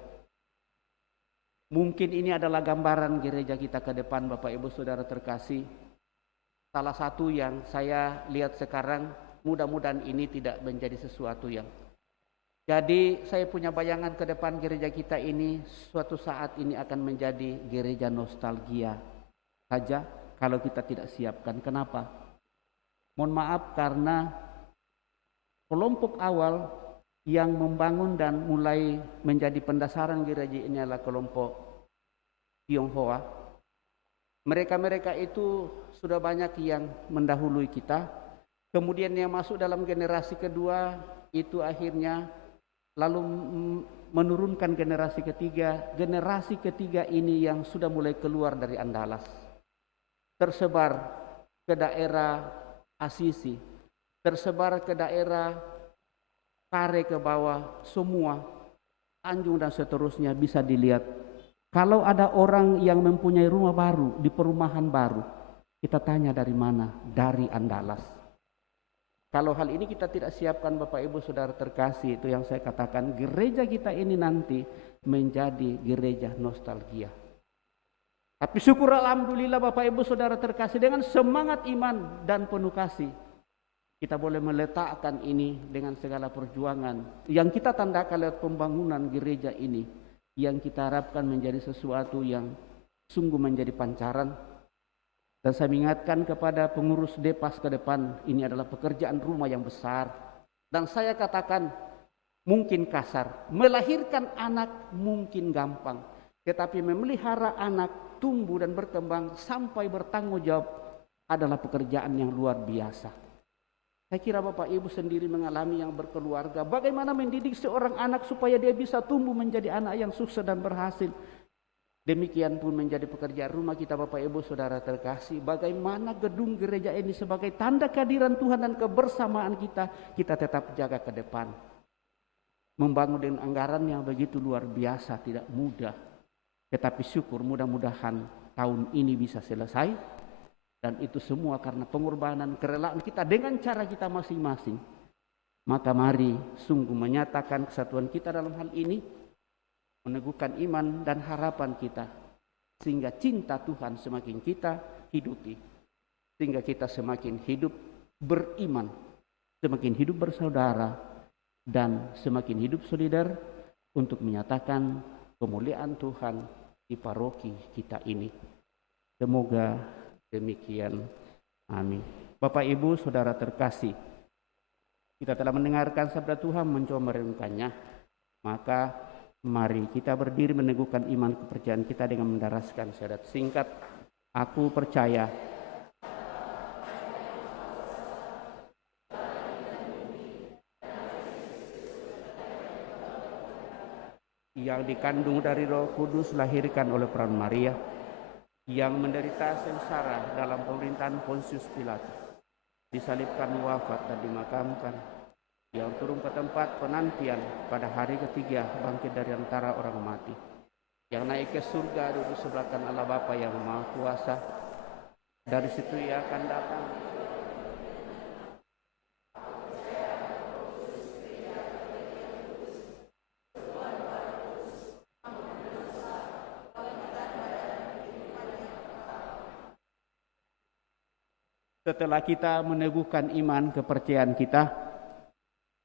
Mungkin ini adalah gambaran gereja kita ke depan Bapak Ibu Saudara terkasih. Salah satu yang saya lihat sekarang, mudah-mudahan ini tidak menjadi sesuatu yang. Jadi saya punya bayangan ke depan gereja kita ini suatu saat ini akan menjadi gereja nostalgia saja kalau kita tidak siapkan. Kenapa? Mohon maaf karena kelompok awal yang membangun dan mulai menjadi pendasaran gereja ini adalah kelompok Tionghoa. Mereka itu sudah banyak yang mendahului kita. Kemudian yang masuk dalam generasi kedua itu akhirnya lalu menurunkan generasi ketiga. Generasi ketiga ini yang sudah mulai keluar dari Andalas, tersebar ke daerah Asisi, tersebar ke daerah Kare ke bawah, semua Tanjung dan seterusnya bisa dilihat. Kalau ada orang yang mempunyai rumah baru di perumahan baru, kita tanya dari mana? Dari Andalas. Kalau hal ini kita tidak siapkan Bapak Ibu Saudara terkasih, itu yang saya katakan gereja kita ini nanti menjadi gereja nostalgia. Tapi syukur alhamdulillah Bapak Ibu Saudara terkasih, dengan semangat iman dan penuh kasih kita boleh meletakkan ini dengan segala perjuangan yang kita tandakan lewat pembangunan gereja ini, yang kita harapkan menjadi sesuatu yang sungguh menjadi pancaran. Dan saya mengingatkan kepada pengurus Depas ke depan, ini adalah pekerjaan rumah yang besar. Dan saya katakan mungkin kasar, melahirkan anak mungkin gampang, tetapi memelihara anak tumbuh dan berkembang sampai bertanggung jawab adalah pekerjaan yang luar biasa. Saya kira Bapak Ibu sendiri mengalami yang berkeluarga, bagaimana mendidik seorang anak supaya dia bisa tumbuh menjadi anak yang sukses dan berhasil. Demikian pun menjadi pekerjaan rumah kita Bapak Ibu Saudara terkasih. Bagaimana gedung gereja ini sebagai tanda kehadiran Tuhan dan kebersamaan kita tetap jaga ke depan. Membangun dengan anggaran yang begitu luar biasa, tidak mudah. Tetapi syukur mudah-mudahan tahun ini bisa selesai. Dan itu semua karena pengorbanan, kerelaan kita dengan cara kita masing-masing. Maka mari sungguh menyatakan kesatuan kita dalam hal ini, meneguhkan iman dan harapan kita, sehingga cinta Tuhan semakin kita hidupi, sehingga kita semakin hidup beriman, semakin hidup bersaudara, dan semakin hidup solidar untuk menyatakan kemuliaan Tuhan di paroki kita ini. Semoga demikian. Amin. Bapak Ibu Saudara terkasih, kita telah mendengarkan sabda Tuhan, mencoba merenungkannya, maka mari kita berdiri meneguhkan iman kepercayaan kita dengan mendaraskan syahadat singkat. Aku percaya yang dikandung dari Roh Kudus, lahirkan oleh peran Maria, yang menderita sengsara dalam pemerintahan Pontius Pilatus, disalibkan, wafat dan dimakamkan, yang turun ke tempat penantian pada hari ketiga bangkit dari antara orang mati, yang naik ke surga duduk sebelah kanan Allah Bapa yang Maha Kuasa. Dari situ Ia akan datang setelah kita meneguhkan iman kepercayaan kita.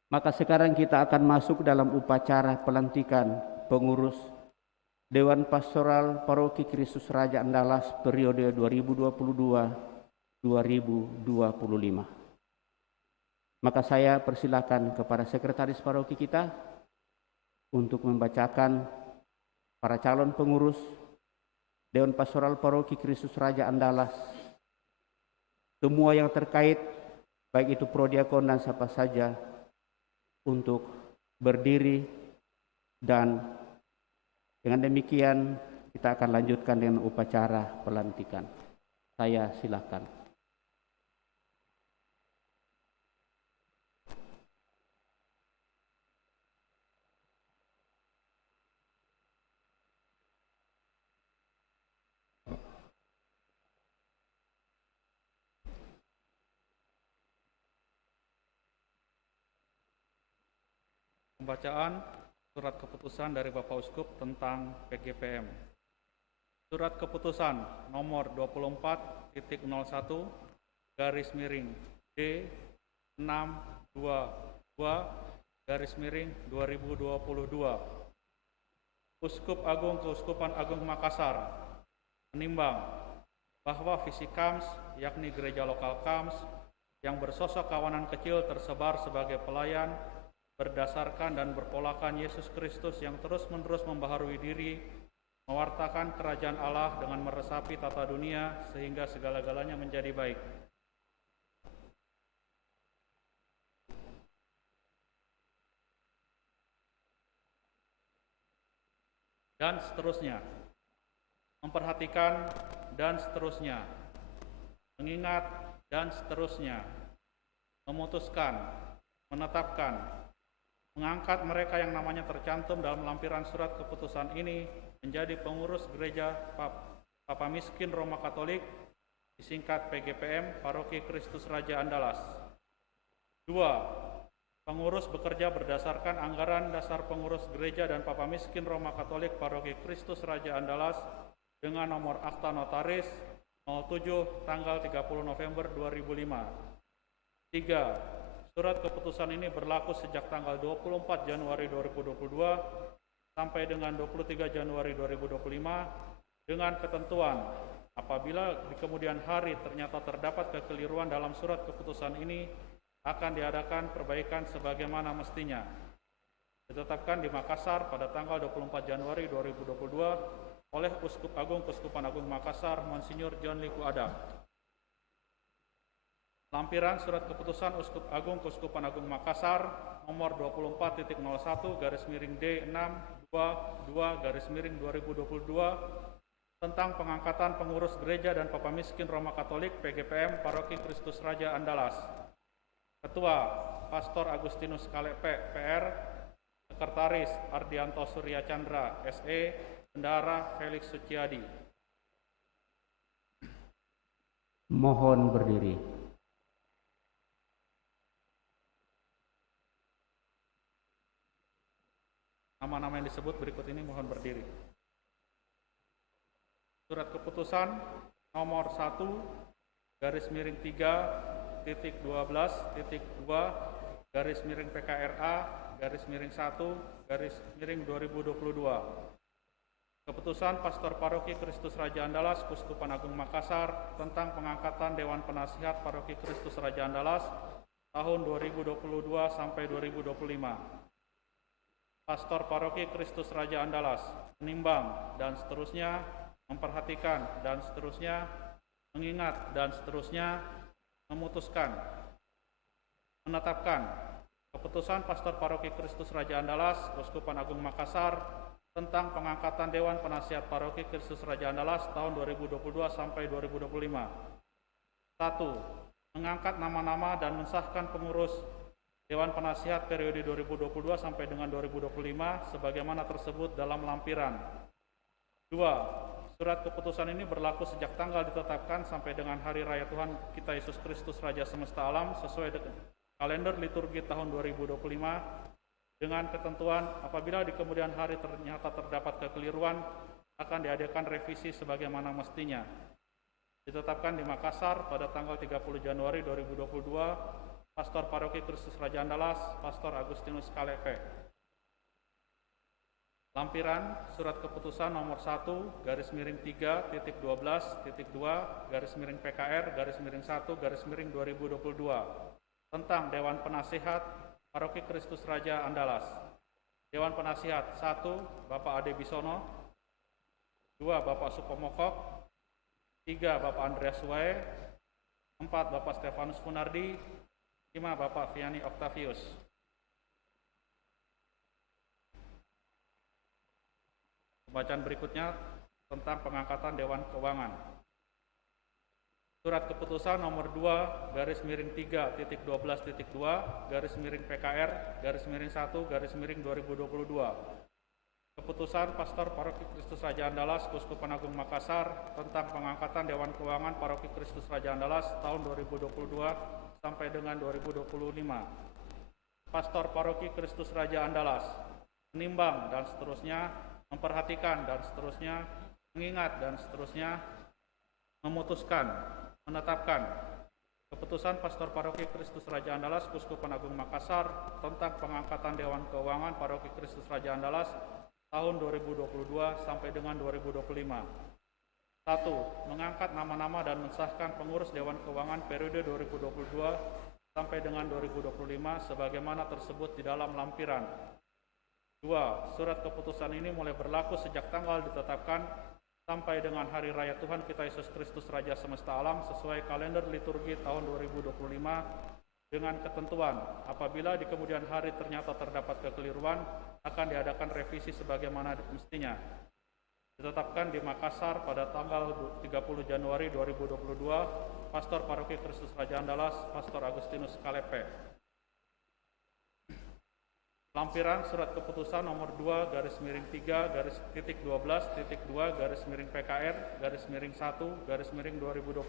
Maka sekarang kita akan masuk dalam upacara pelantikan pengurus Dewan Pastoral Paroki Kristus Raja Andalas periode 2022-2025. Maka saya persilakan kepada sekretaris paroki kita untuk membacakan para calon pengurus Dewan Pastoral Paroki Kristus Raja Andalas, semua yang terkait, baik itu prodiakon dan siapa saja, untuk berdiri, dan dengan demikian kita akan lanjutkan dengan upacara pelantikan. Saya silakan. Pembacaan surat keputusan dari Bapak Uskup tentang PGPM. Surat keputusan nomor 24.01 garis miring D622 2022. Uskup Agung Keuskupan Agung Makassar menimbang bahwa visi KAMS, yakni gereja lokal KAMS, yang bersosok kawanan kecil tersebar sebagai pelayan berdasarkan dan berpolakan Yesus Kristus yang terus-menerus membaharui diri, mewartakan kerajaan Allah dengan meresapi tata dunia sehingga segala-galanya menjadi baik. Dan seterusnya, memperhatikan dan seterusnya, mengingat dan seterusnya, memutuskan, menetapkan, mengangkat mereka yang namanya tercantum dalam lampiran surat keputusan ini menjadi pengurus gereja Papa Miskin Roma Katolik, disingkat PGPM, Paroki Kristus Raja Andalas. 2. Pengurus bekerja berdasarkan anggaran dasar pengurus gereja dan Papa Miskin Roma Katolik Paroki Kristus Raja Andalas dengan nomor akta notaris 07 tanggal 30 November 2005. 3. Surat keputusan ini berlaku sejak tanggal 24 Januari 2022 sampai dengan 23 Januari 2025 dengan ketentuan apabila di kemudian hari ternyata terdapat kekeliruan dalam surat keputusan ini akan diadakan perbaikan sebagaimana mestinya. Ditetapkan di Makassar pada tanggal 24 Januari 2022 oleh Uskup Agung Keuskupan Agung Makassar Monsinyur John Liku Adam. Lampiran surat keputusan Uskup Agung Keuskupan Agung Makassar nomor 24.01 garis miring D622 garis miring 2022 tentang pengangkatan pengurus gereja dan Papa Miskin Roma Katolik PGPM Paroki Kristus Raja Andalas. Ketua Pastor Agustinus Kalepe PR, Sekretaris Ardianto Surya Chandra SE, Bendahara Felix Suciadi. Mohon berdiri. Nama-nama yang disebut berikut ini mohon berdiri. Surat keputusan nomor 1 garis miring 3.12.2 garis miring PKRA garis miring 1 garis miring 2022. Keputusan Pastor Paroki Kristus Raja Andalas Keuskupan Agung Makassar tentang pengangkatan Dewan Penasihat Paroki Kristus Raja Andalas tahun 2022 sampai 2025. Pastor Paroki Kristus Raja Andalas menimbang dan seterusnya, memperhatikan dan seterusnya, mengingat dan seterusnya, memutuskan, menetapkan keputusan Pastor Paroki Kristus Raja Andalas Keuskupan Agung Makassar tentang pengangkatan Dewan Penasihat Paroki Kristus Raja Andalas tahun 2022 sampai 2025. 1. Mengangkat nama-nama dan mensahkan pengurus Dewan Penasihat periode 2022 sampai dengan 2025 sebagaimana tersebut dalam lampiran. 2. Surat keputusan ini berlaku sejak tanggal ditetapkan sampai dengan Hari Raya Tuhan kita Yesus Kristus Raja Semesta Alam sesuai dengan kalender liturgi tahun 2025 dengan ketentuan apabila di kemudian hari ternyata terdapat kekeliruan akan diadakan revisi sebagaimana mestinya. Ditetapkan di Makassar pada tanggal 30 Januari 2022, Pastor Paroki Kristus Raja Andalas, Pastor Agustinus Kalepe. Lampiran Surat Keputusan nomor 1 garis miring 3.12.2 garis miring PKR garis miring 1 garis miring 2022 tentang Dewan Penasihat Paroki Kristus Raja Andalas. Dewan Penasihat 1. Bapak Ade Bisono, 2. Bapak Supomokok, 3. Bapak Andreas Suwae, 4. Bapak Stefanus Funardi, 5. Bapak Vianney Octavius. Pembacaan berikutnya tentang pengangkatan Dewan Keuangan. Surat Keputusan nomor 2 garis miring 3.12.2 garis miring PKR garis miring 1 garis miring 2022. Keputusan Pastor Paroki Kristus Raja Andalas Keuskupan Agung Makassar tentang pengangkatan Dewan Keuangan Paroki Kristus Raja Andalas tahun 2022 sampai dengan 2025. Pastor Paroki Kristus Raja Andalas menimbang dan seterusnya, memperhatikan dan seterusnya, mengingat dan seterusnya, memutuskan, menetapkan keputusan Pastor Paroki Kristus Raja Andalas Keuskupan Agung Makassar tentang pengangkatan Dewan Keuangan Paroki Kristus Raja Andalas tahun 2022 sampai dengan 2025. 1. Mengangkat nama-nama dan mensahkan pengurus Dewan Keuangan periode 2022 sampai dengan 2025 sebagaimana tersebut di dalam lampiran. 2. Surat keputusan ini mulai berlaku sejak tanggal ditetapkan sampai dengan Hari Raya Tuhan kita Yesus Kristus Raja Semesta Alam sesuai kalender liturgi tahun 2025 dengan ketentuan apabila di kemudian hari ternyata terdapat kekeliruan akan diadakan revisi sebagaimana mestinya. Ditetapkan di Makassar pada tanggal 30 Januari 2022, Pastor Paroki Kristus Raja Andalas, Pastor Agustinus Kalepe. Lampiran Surat Keputusan nomor 2 garis miring 3 garis titik 12.2 garis miring PKR garis miring 1 garis miring 2022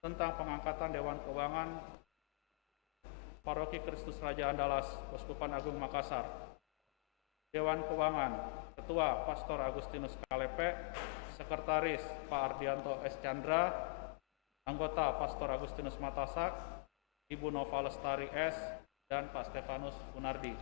tentang pengangkatan Dewan Keuangan Paroki Kristus Raja Andalas, Keuskupan Agung Makassar. Dewan Keuangan, Ketua Pastor Agustinus Kalepe, Sekretaris Pak Ardianto S. Chandra, Anggota Pastor Agustinus Matasak, Ibu Nova Lestari S., dan Pak Stefanus Funardi.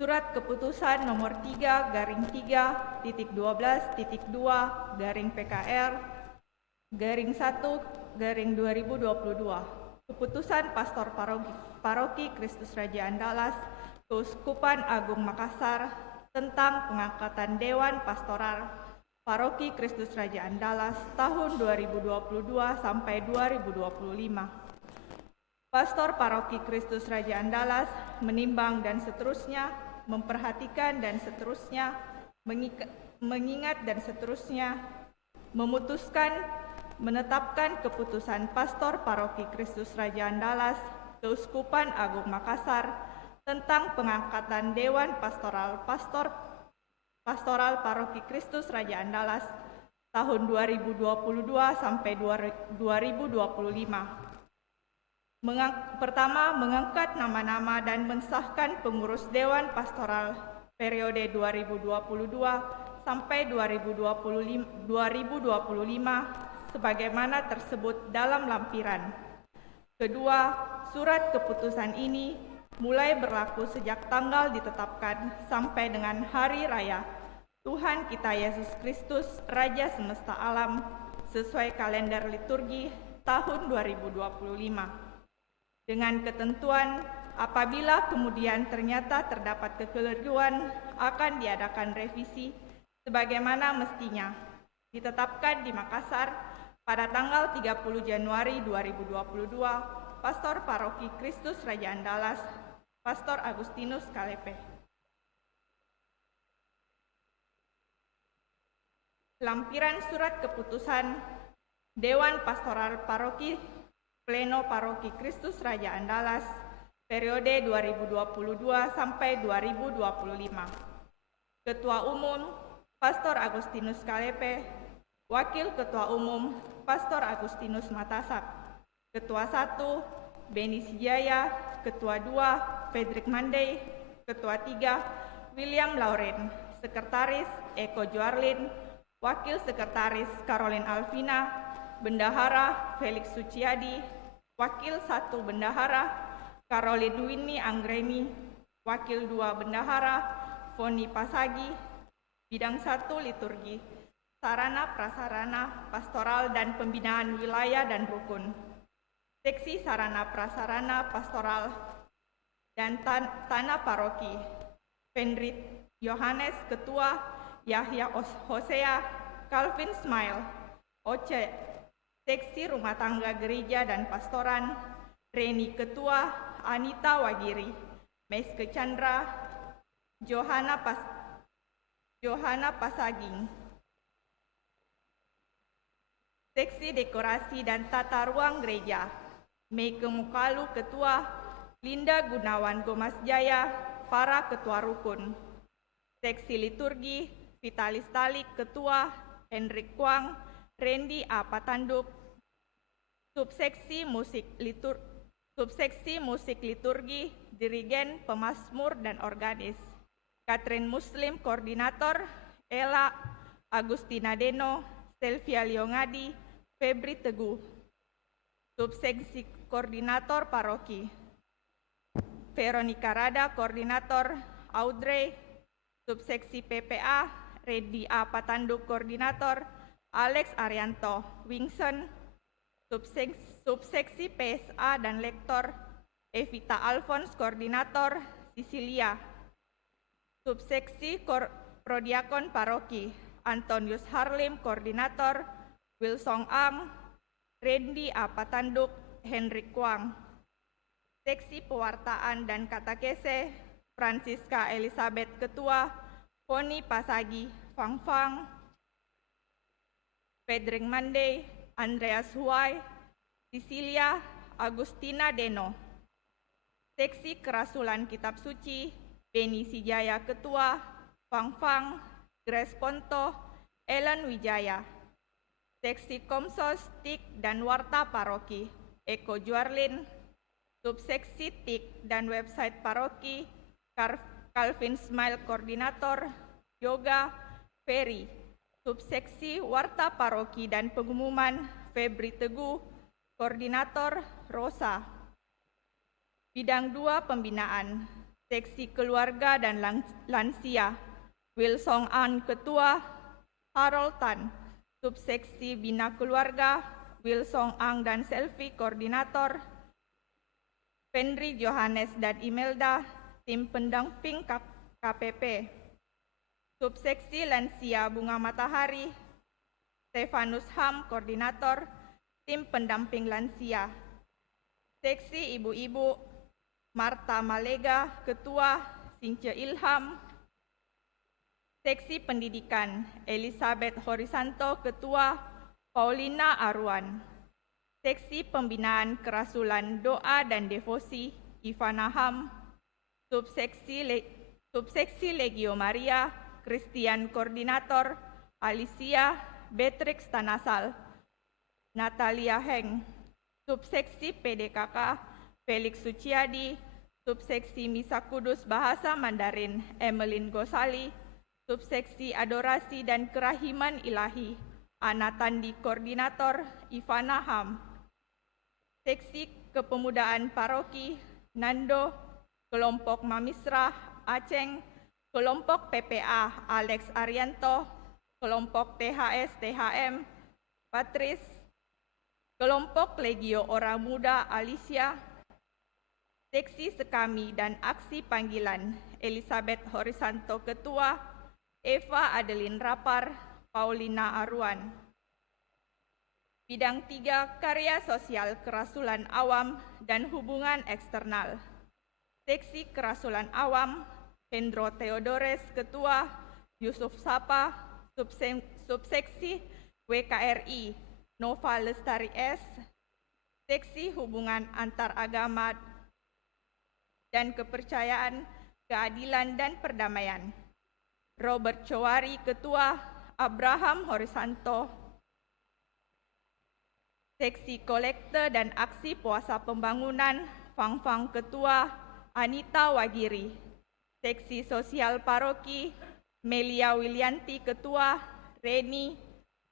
Surat Keputusan nomor 3 garing 3.12.2 garing PKR garing 1 garing 2022. Keputusan Pastor Paroki Kristus Raja Andalas Keuskupan Agung Makassar tentang pengangkatan Dewan Pastoral Paroki Kristus Raja Andalas tahun 2022 sampai 2025. Pastor Paroki Kristus Raja Andalas menimbang dan seterusnya, memperhatikan dan seterusnya, mengingat dan seterusnya, memutuskan, menetapkan keputusan Pastor Paroki Kristus Raja Andalas Keuskupan Agung Makassar tentang pengangkatan Dewan Pastoral Paroki Kristus Raja Andalas tahun 2022 sampai 2025. Pertama, mengangkat nama-nama dan mensahkan pengurus Dewan Pastoral periode 2022 sampai 2025 sebagaimana tersebut dalam lampiran. Kedua, surat keputusan ini mulai berlaku sejak tanggal ditetapkan sampai dengan Hari Raya Tuhan kita Yesus Kristus Raja Semesta Alam sesuai kalender liturgi tahun 2025. Dengan ketentuan apabila kemudian ternyata terdapat kekeliruan akan diadakan revisi sebagaimana mestinya. Ditetapkan di Makassar pada tanggal 30 Januari 2022, Pastor Paroki Kristus Raja Andalas, Pastor Agustinus Kalepe. Lampiran surat keputusan Dewan Pastoral Paroki Pleno Paroki Kristus Raja Andalas periode 2022 sampai 2025. Ketua Umum Pastor Agustinus Kalepe, Wakil Ketua Umum Pastor Agustinus Matasak, Ketua 1 Beni Sijaya, Ketua 2 Frederick Mandey, Ketua 3 William Lauren, Sekretaris Eko Juarlin, Wakil Sekretaris Caroline Alvina, Bendahara Felix Suciadi, Wakil 1 Bendahara Caroline Winnie Anggreni, Wakil 2 Bendahara Foni Pasagi, Bidang 1 Liturgi, Sarana Prasarana Pastoral dan Pembinaan Wilayah dan Rukun, Seksi Sarana Prasarana Pastoral dan Tanah Paroki, Penrit Yohanes Ketua, Yahya Hosea, Calvin Smile, Oce, Seksi Rumah Tangga Gereja dan Pastoran, Reni Ketua, Anita Wagiri, Meske Chandra, Johanna Pasaging. Seksi Dekorasi dan Tata Ruang Gereja, Meike Mukalu Ketua, Linda Gunawan Gomas Jaya, para Ketua Rukun. Seksi Liturgi, Vitalis Talik Ketua, Henrik Kwang, Randy A. Patanduk. Subseksi Musik Liturgi, Dirigen, Pemazmur dan Organis, Catherine Muslim Koordinator, Ella Agustina Deno, Selvia Liongadi, Febri Teguh. Subseksi Koordinator Paroki, Veronica Rada Koordinator, Audrey. Subseksi PPA, Redi A. Patanduk Koordinator, Alex Arianto, Wingson. Subseksi PSA dan Lektor, Evita Alphonse Koordinator, Sisilia. Subseksi Prodiakon Paroki, Antonius Harlim Koordinator, Wilsong Am, Randy A. Patanduk, Henrik Kwang. Seksi Pewartaan dan Katekese, Francisca Elizabeth Ketua, Foni Pasagi, Fang Fang, Frederick Mandey, Andreas Huay, Sisilia, Agustina Deno. Seksi Kerasulan Kitab Suci, Beni Sijaya Ketua, Fang Fang, Grace Ponto, Ellen Wijaya. Seksi Komsos, TIK dan Warta Paroki, Eko Juarlin. Subseksi TIK dan Website Paroki, Calvin Smile Koordinator, Yoga, Ferry. Subseksi Warta Paroki dan Pengumuman, Febri Teguh, Koordinator, Rosa. Bidang 2 Pembinaan, Seksi Keluarga dan Lansia, Wilsong An Ketua, Harold Tan. Subseksi Bina Keluarga, Wilsong Ang dan Selvi Koordinator, Penri Johannes dan Imelda, Tim Pendamping KPP. Subseksi Lansia Bunga Matahari, Stefanus Ham Koordinator, Tim Pendamping Lansia. Seksi Ibu-Ibu, Marta Malega Ketua, Since Ilham. Seksi Pendidikan, Elizabeth Horisanto Ketua, Paulina Arwan. Seksi Pembinaan Kerasulan Doa dan Devosi, Ivana Ham. Subseksi Legio Maria, Christian Koordinator, Alicia Beatrix Tanasal, Natalia Heng. Subseksi PDKK, Felix Suciadi. Subseksi Misa Kudus Bahasa Mandarin, Emeline Gosali. Subseksi Adorasi dan Kerahiman Ilahi, Ana Tandi Koordinator, Ivana Ham. Seksi Kepemudaan Paroki, Nando. Kelompok Mamisrah, Aceng. Kelompok PPA, Alex Arianto. Kelompok THS THM, Patrice. Kelompok Legio Orang Muda, Alicia. Seksi Sekami dan Aksi Panggilan, Elizabeth Horisanto Ketua, Eva Adeline Rapar, Paulina Arwan. Bidang 3 Karya Sosial Kerasulan Awam dan Hubungan Eksternal, Seksi Kerasulan Awam, Hendro Theodores Ketua, Yusuf Sapa, Subseksi WKRI, Nova Lestari S, Seksi Hubungan Antar Agama dan Kepercayaan, Keadilan dan Perdamaian, Robert Chowari Ketua, Abraham Horisanto, Seksi Kolekte dan Aksi Puasa Pembangunan, Fang Ketua, Anita Wagiri, Seksi Sosial Paroki, Melia Wilianti Ketua, Reni,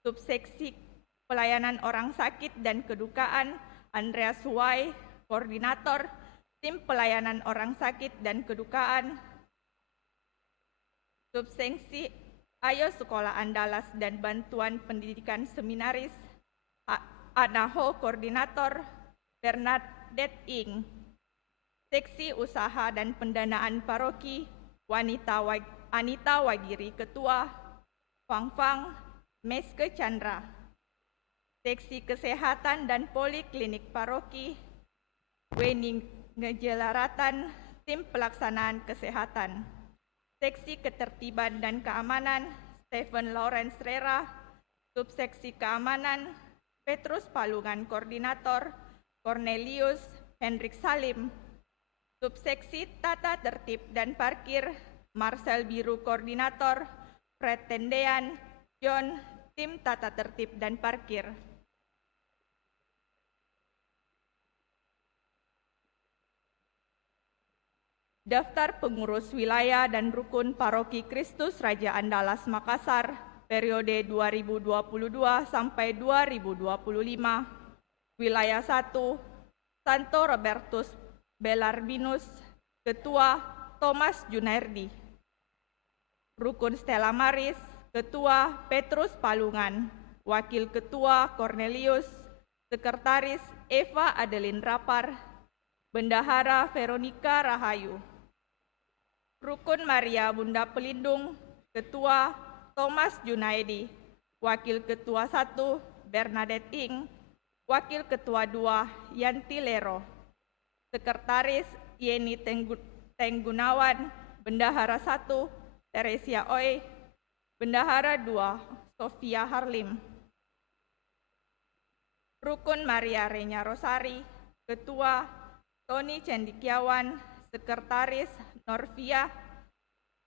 Subseksi Pelayanan Orang Sakit dan Kedukaan, Andreas Huai, Koordinator, Tim Pelayanan Orang Sakit dan Kedukaan, Subseksi Ayo Sekolah Andalas dan Bantuan Pendidikan Seminaris, Anaho Koordinator, Bernadette Ing, Seksi Usaha dan Pendanaan Paroki, Anita Wagiri Ketua, Fang, Meske Chandra, Seksi Kesehatan dan Poliklinik Paroki, Weni Ngejelaratan, Tim Pelaksanaan Kesehatan, Seksi Ketertiban dan Keamanan, Stephen Lawrence Rera, Subseksi Keamanan, Petrus Palungan Koordinator, Cornelius Hendrik Salim, Subseksi Tata Tertib dan Parkir, Marcel Biru Koordinator, Fred Tendean, John, Tim Tata Tertib dan Parkir. Daftar Pengurus Wilayah dan Rukun Paroki Kristus Raja Andalas Makassar periode 2022 sampai 2025. Wilayah 1, Santo Robertus Belarbinus, Ketua Thomas Junardi. Rukun Stella Maris, Ketua Petrus Palungan, Wakil Ketua Cornelius, Sekretaris Eva Adeline Rapar, Bendahara Veronica Rahayu. Rukun Maria Bunda Pelindung, Ketua Thomas Junaidi, Wakil Ketua 1 Bernadette Ing, Wakil Ketua 2 Yanti Lero, Sekretaris Yeni Tenggunawan, Bendahara 1 Teresia Oi, Bendahara 2 Sofia Harlim. Rukun Maria Renya Rosari, Ketua Tony Cendikiawan, Sekretaris Norvia,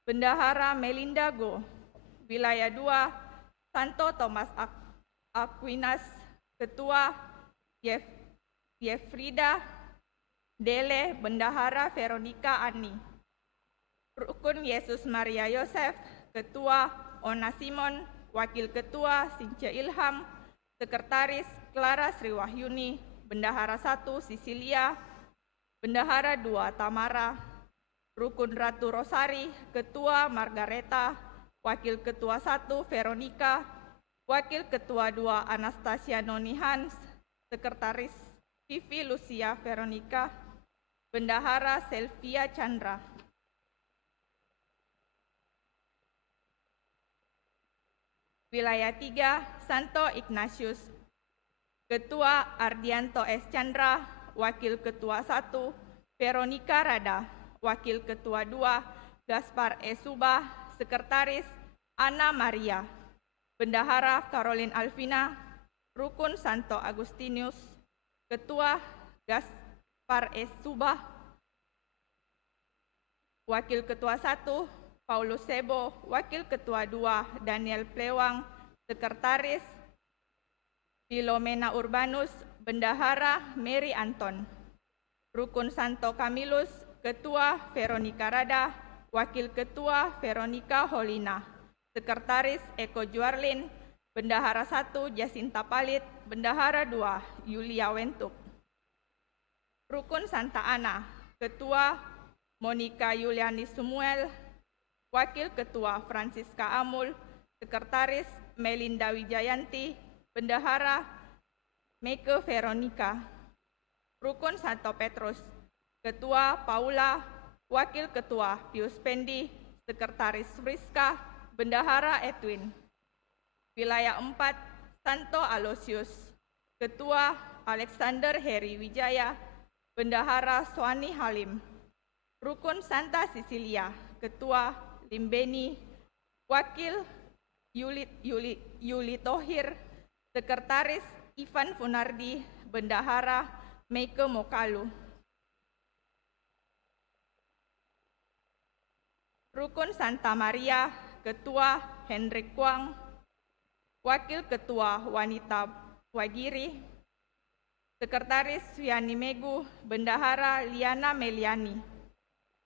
Bendahara Melinda Go. Wilayah 2, Santo Thomas Aquinas, Ketua Yefrida Dele, Bendahara Veronica Ani. Rukun Yesus Maria Yosef, Ketua Ona Simon, Wakil Ketua Since Ilham, Sekretaris Clara Sriwahyuni, Bendahara 1 Sisilia, Bendahara 2 Tamara. Rukun Ratu Rosari, Ketua Margareta, Wakil Ketua 1 Veronica, Wakil Ketua 2 Anastasia Noni Hans, Sekretaris Vivi Lucia Veronica, Bendahara Selvia Chandra. Wilayah 3, Santo Ignatius, Ketua Ardianto S. Chandra, Wakil Ketua 1 Veronica Rada, Wakil Ketua 2 Gaspar E. Subah, Sekretaris Ana Maria, Bendahara Caroline Alvina. Rukun Santo Agustinus, Ketua Gaspar E. Subah, Wakil Ketua 1 Paulus Sebo, Wakil Ketua 2 Daniel Plewang, Sekretaris Filomena Urbanus, Bendahara Mary Anton. Rukun Santo Camillus, Ketua Veronica Rada, Wakil Ketua Veronica Holina, Sekretaris Eko Juarlin, Bendahara 1 Jacinta Palit, Bendahara 2 Yulia Wentuk. Rukun Santa Ana, Ketua Monica Yuliani Samuel, Wakil Ketua Francisca Amul, Sekretaris Melinda Wijayanti, Bendahara Meke Veronica. Rukun Santo Petrus, Ketua Paula, Wakil Ketua Pius Pendi, Sekretaris Friska, Bendahara Edwin. Wilayah 4, Santo Aloysius, Ketua Alexander Heri Wijaya, Bendahara Swani Halim. Rukun Santa Sisilia, Ketua Limbeni, Wakil Yuli Tohir, Sekretaris Ivan Funardi, Bendahara Meike Mokalu. Rukun Santa Maria, Ketua Hendrik Kwang, Wakil Ketua Wanita Wagiri, Sekretaris Suyani Megu, Bendahara Liana Meliani.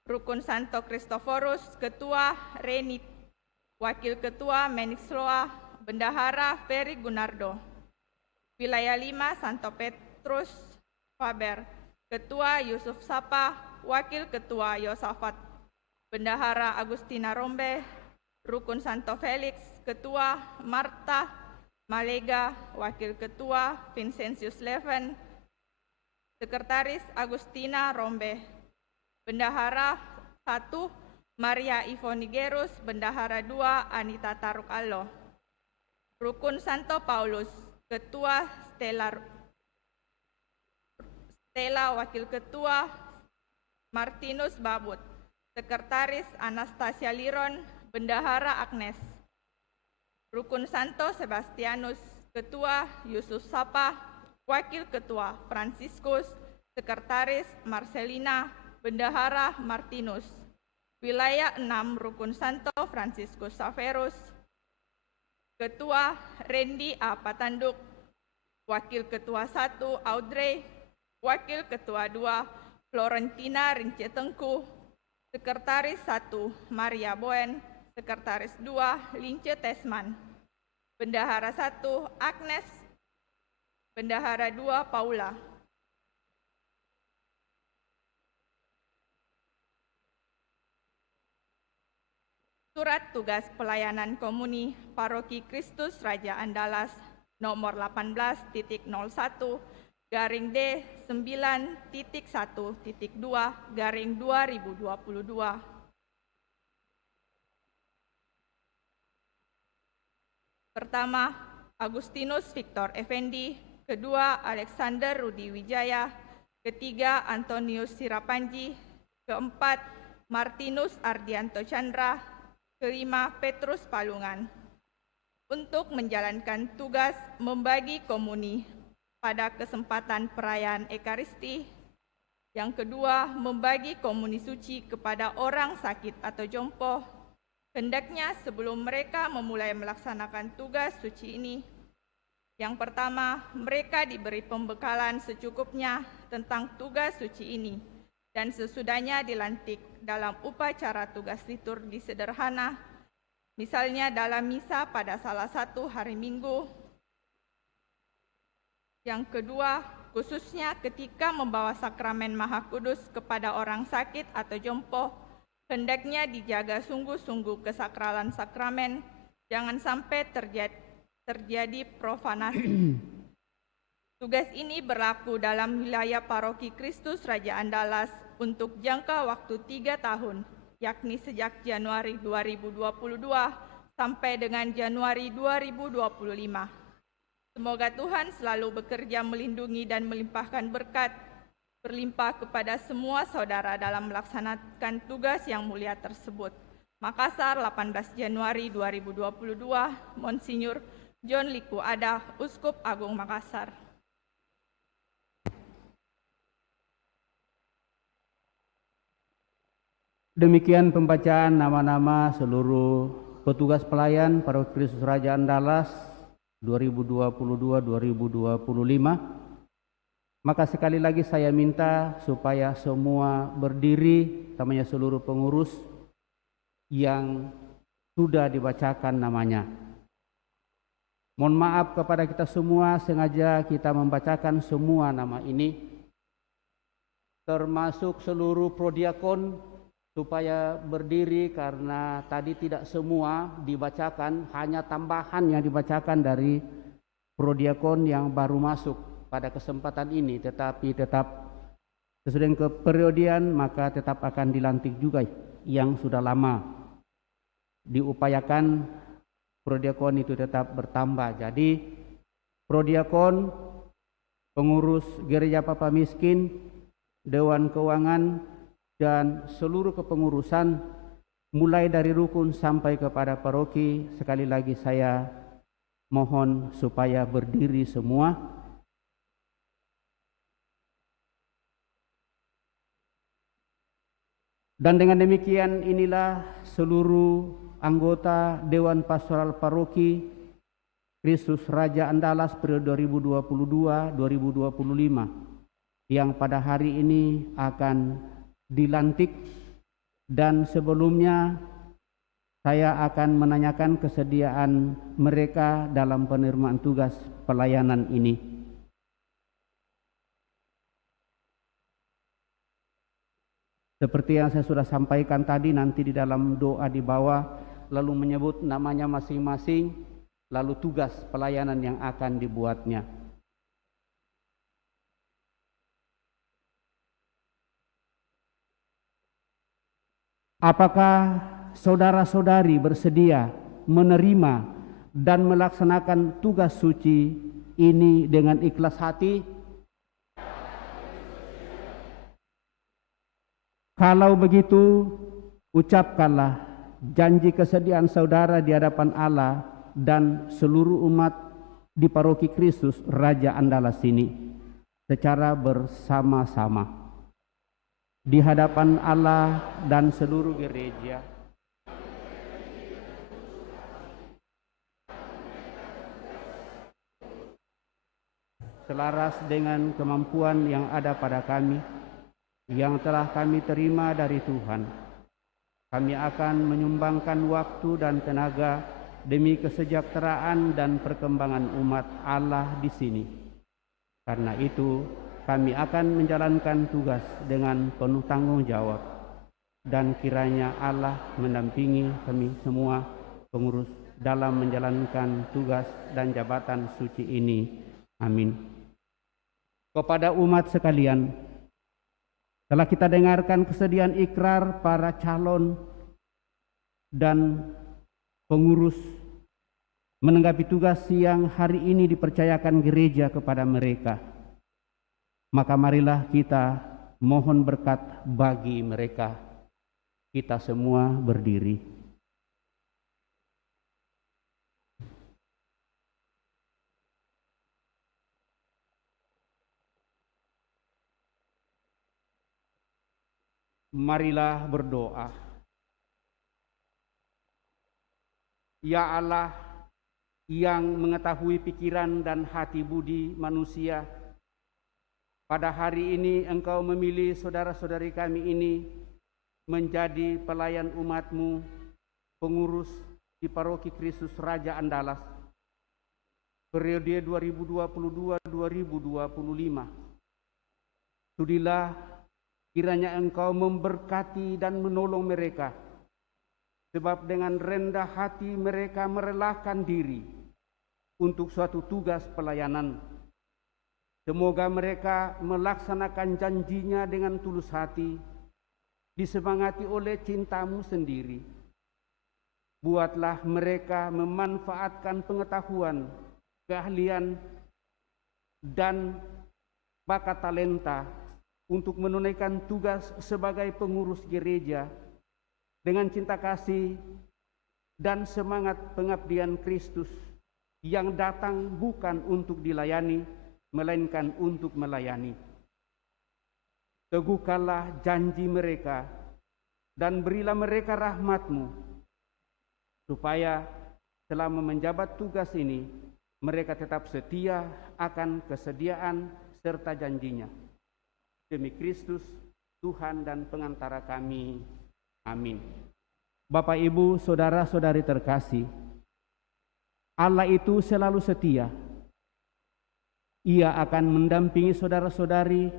Rukun Santo Kristoforus, Ketua Reni, Wakil Ketua Menixloa, Bendahara Ferry Gunardo. Wilayah 5 Santo Petrus Faber, Ketua Yusuf Sapa, Wakil Ketua Yosafat. Bendahara Agustina Rombe. Rukun Santo Felix, Ketua Marta Malega, Wakil Ketua Vincentius Leven, Sekretaris Agustina Rombe. Bendahara 1 Maria Ivonigerus, Bendahara 2 Anita Taruk Allo. Rukun Santo Paulus, Ketua Stella, Wakil Ketua Martinus Babut. Sekretaris Anastasia Liron, Bendahara Agnes. Rukun Santo Sebastianus, Ketua Yusuf Sapa, Wakil Ketua Franciscus, Sekretaris Marcelina, Bendahara Martinus. Wilayah 6 Rukun Santo Franciscus Saverus, Ketua Randy A. Patanduk, Wakil Ketua 1 Audrey, Wakil Ketua 2 Florentina Rince Tengku, Sekretaris 1 Maria Boen, Sekretaris 2 Lince Tesman. Bendahara 1 Agnes, Bendahara 2 Paula. Surat tugas pelayanan komuni Paroki Kristus Raja Andalas nomor 18-D9.1.2/2022. Pertama, Agustinus Victor Effendi. Kedua, Alexander Rudi Wijaya. Ketiga, Antonius Sirapanji. Keempat, Martinus Ardianto Chandra. Kelima, Petrus Palungan. Untuk menjalankan tugas membagi komuni pada kesempatan perayaan Ekaristi. Yang kedua, membagi komuni suci kepada orang sakit atau jompo. Hendaknya sebelum mereka memulai melaksanakan tugas suci ini. Yang pertama, mereka diberi pembekalan secukupnya tentang tugas suci ini. Dan sesudahnya dilantik dalam upacara tugas liturgi sederhana, misalnya dalam misa pada salah satu hari Minggu. Yang kedua, khususnya ketika membawa sakramen Maha Kudus kepada orang sakit atau jompo, hendaknya dijaga sungguh-sungguh kesakralan sakramen, jangan sampai terjadi profanasi. Tugas ini berlaku dalam wilayah Paroki Kristus Raja Andalas untuk jangka waktu 3 tahun, yakni sejak Januari 2022 sampai dengan Januari 2025. Semoga Tuhan selalu bekerja melindungi dan melimpahkan berkat berlimpah kepada semua saudara dalam melaksanakan tugas yang mulia tersebut. Makassar, 18 Januari 2022, Monsinyur John Liku Adah, Uskup Agung Makassar. Demikian pembacaan nama-nama seluruh petugas pelayan Paroki Kristus Raja Andalas 2022-2025. Maka sekali lagi saya minta supaya semua berdiri, namanya seluruh pengurus yang sudah dibacakan namanya. Mohon maaf kepada kita semua, sengaja kita membacakan semua nama ini, termasuk seluruh prodiakon, supaya berdiri karena tadi tidak semua dibacakan, hanya tambahan yang dibacakan dari prodiakon yang baru masuk pada kesempatan ini, tetapi tetap sesudah keperiodian maka tetap akan dilantik juga yang sudah lama. Diupayakan prodiakon itu tetap bertambah. Jadi prodiakon, pengurus gereja Papa Miskin, Dewan Keuangan, dan seluruh kepengurusan mulai dari rukun sampai kepada paroki. Sekali lagi saya mohon supaya berdiri semua. Dan dengan demikian inilah seluruh anggota Dewan Pastoral Paroki Kristus Raja Andalas periode 2022-2025 yang pada hari ini akan dilantik, dan sebelumnya saya akan menanyakan kesediaan mereka dalam penerimaan tugas pelayanan ini. Seperti yang saya sudah sampaikan tadi, nanti di dalam doa di bawah lalu menyebut namanya masing-masing, lalu tugas pelayanan yang akan dibuatnya. Apakah saudara-saudari bersedia menerima dan melaksanakan tugas suci ini dengan ikhlas hati? Kalau begitu, ucapkanlah janji kesediaan saudara di hadapan Allah dan seluruh umat di Paroki Kristus Raja Andalas ini secara bersama-sama di hadapan Allah dan seluruh gereja. Selaras dengan kemampuan yang ada pada kami, yang telah kami terima dari Tuhan, kami akan menyumbangkan waktu dan tenaga demi kesejahteraan dan perkembangan umat Allah di sini. Karena itu, kami akan menjalankan tugas dengan penuh tanggung jawab, dan kiranya Allah mendampingi kami semua pengurus dalam menjalankan tugas dan jabatan suci ini. Amin. Kepada umat sekalian, telah kita dengarkan kesediaan ikrar para calon dan pengurus menanggapi tugas yang hari ini dipercayakan gereja kepada mereka. Maka marilah kita mohon berkat bagi mereka. Kita semua berdiri. Marilah berdoa. Ya Allah yang mengetahui pikiran dan hati budi manusia, pada hari ini Engkau memilih saudara-saudari kami ini menjadi pelayan umat-Mu, pengurus di Paroki Kristus Raja Andalas periode 2022-2025. Sudilah kiranya Engkau memberkati dan menolong mereka, sebab dengan rendah hati mereka merelakan diri untuk suatu tugas pelayanan. Semoga mereka melaksanakan janjinya dengan tulus hati, disemangati oleh cinta-Mu sendiri. Buatlah mereka memanfaatkan pengetahuan, keahlian, dan bakat talenta untuk menunaikan tugas sebagai pengurus gereja dengan cinta kasih dan semangat pengabdian Kristus yang datang bukan untuk dilayani, melainkan untuk melayani. Teguhkanlah janji mereka dan berilah mereka rahmat-Mu, supaya selama menjabat tugas ini mereka tetap setia akan kesediaan serta janjinya. Demi Kristus, Tuhan dan pengantara kami. Amin. Bapak, Ibu, saudara-saudari terkasih, Allah itu selalu setia. Ia akan mendampingi saudara-saudari,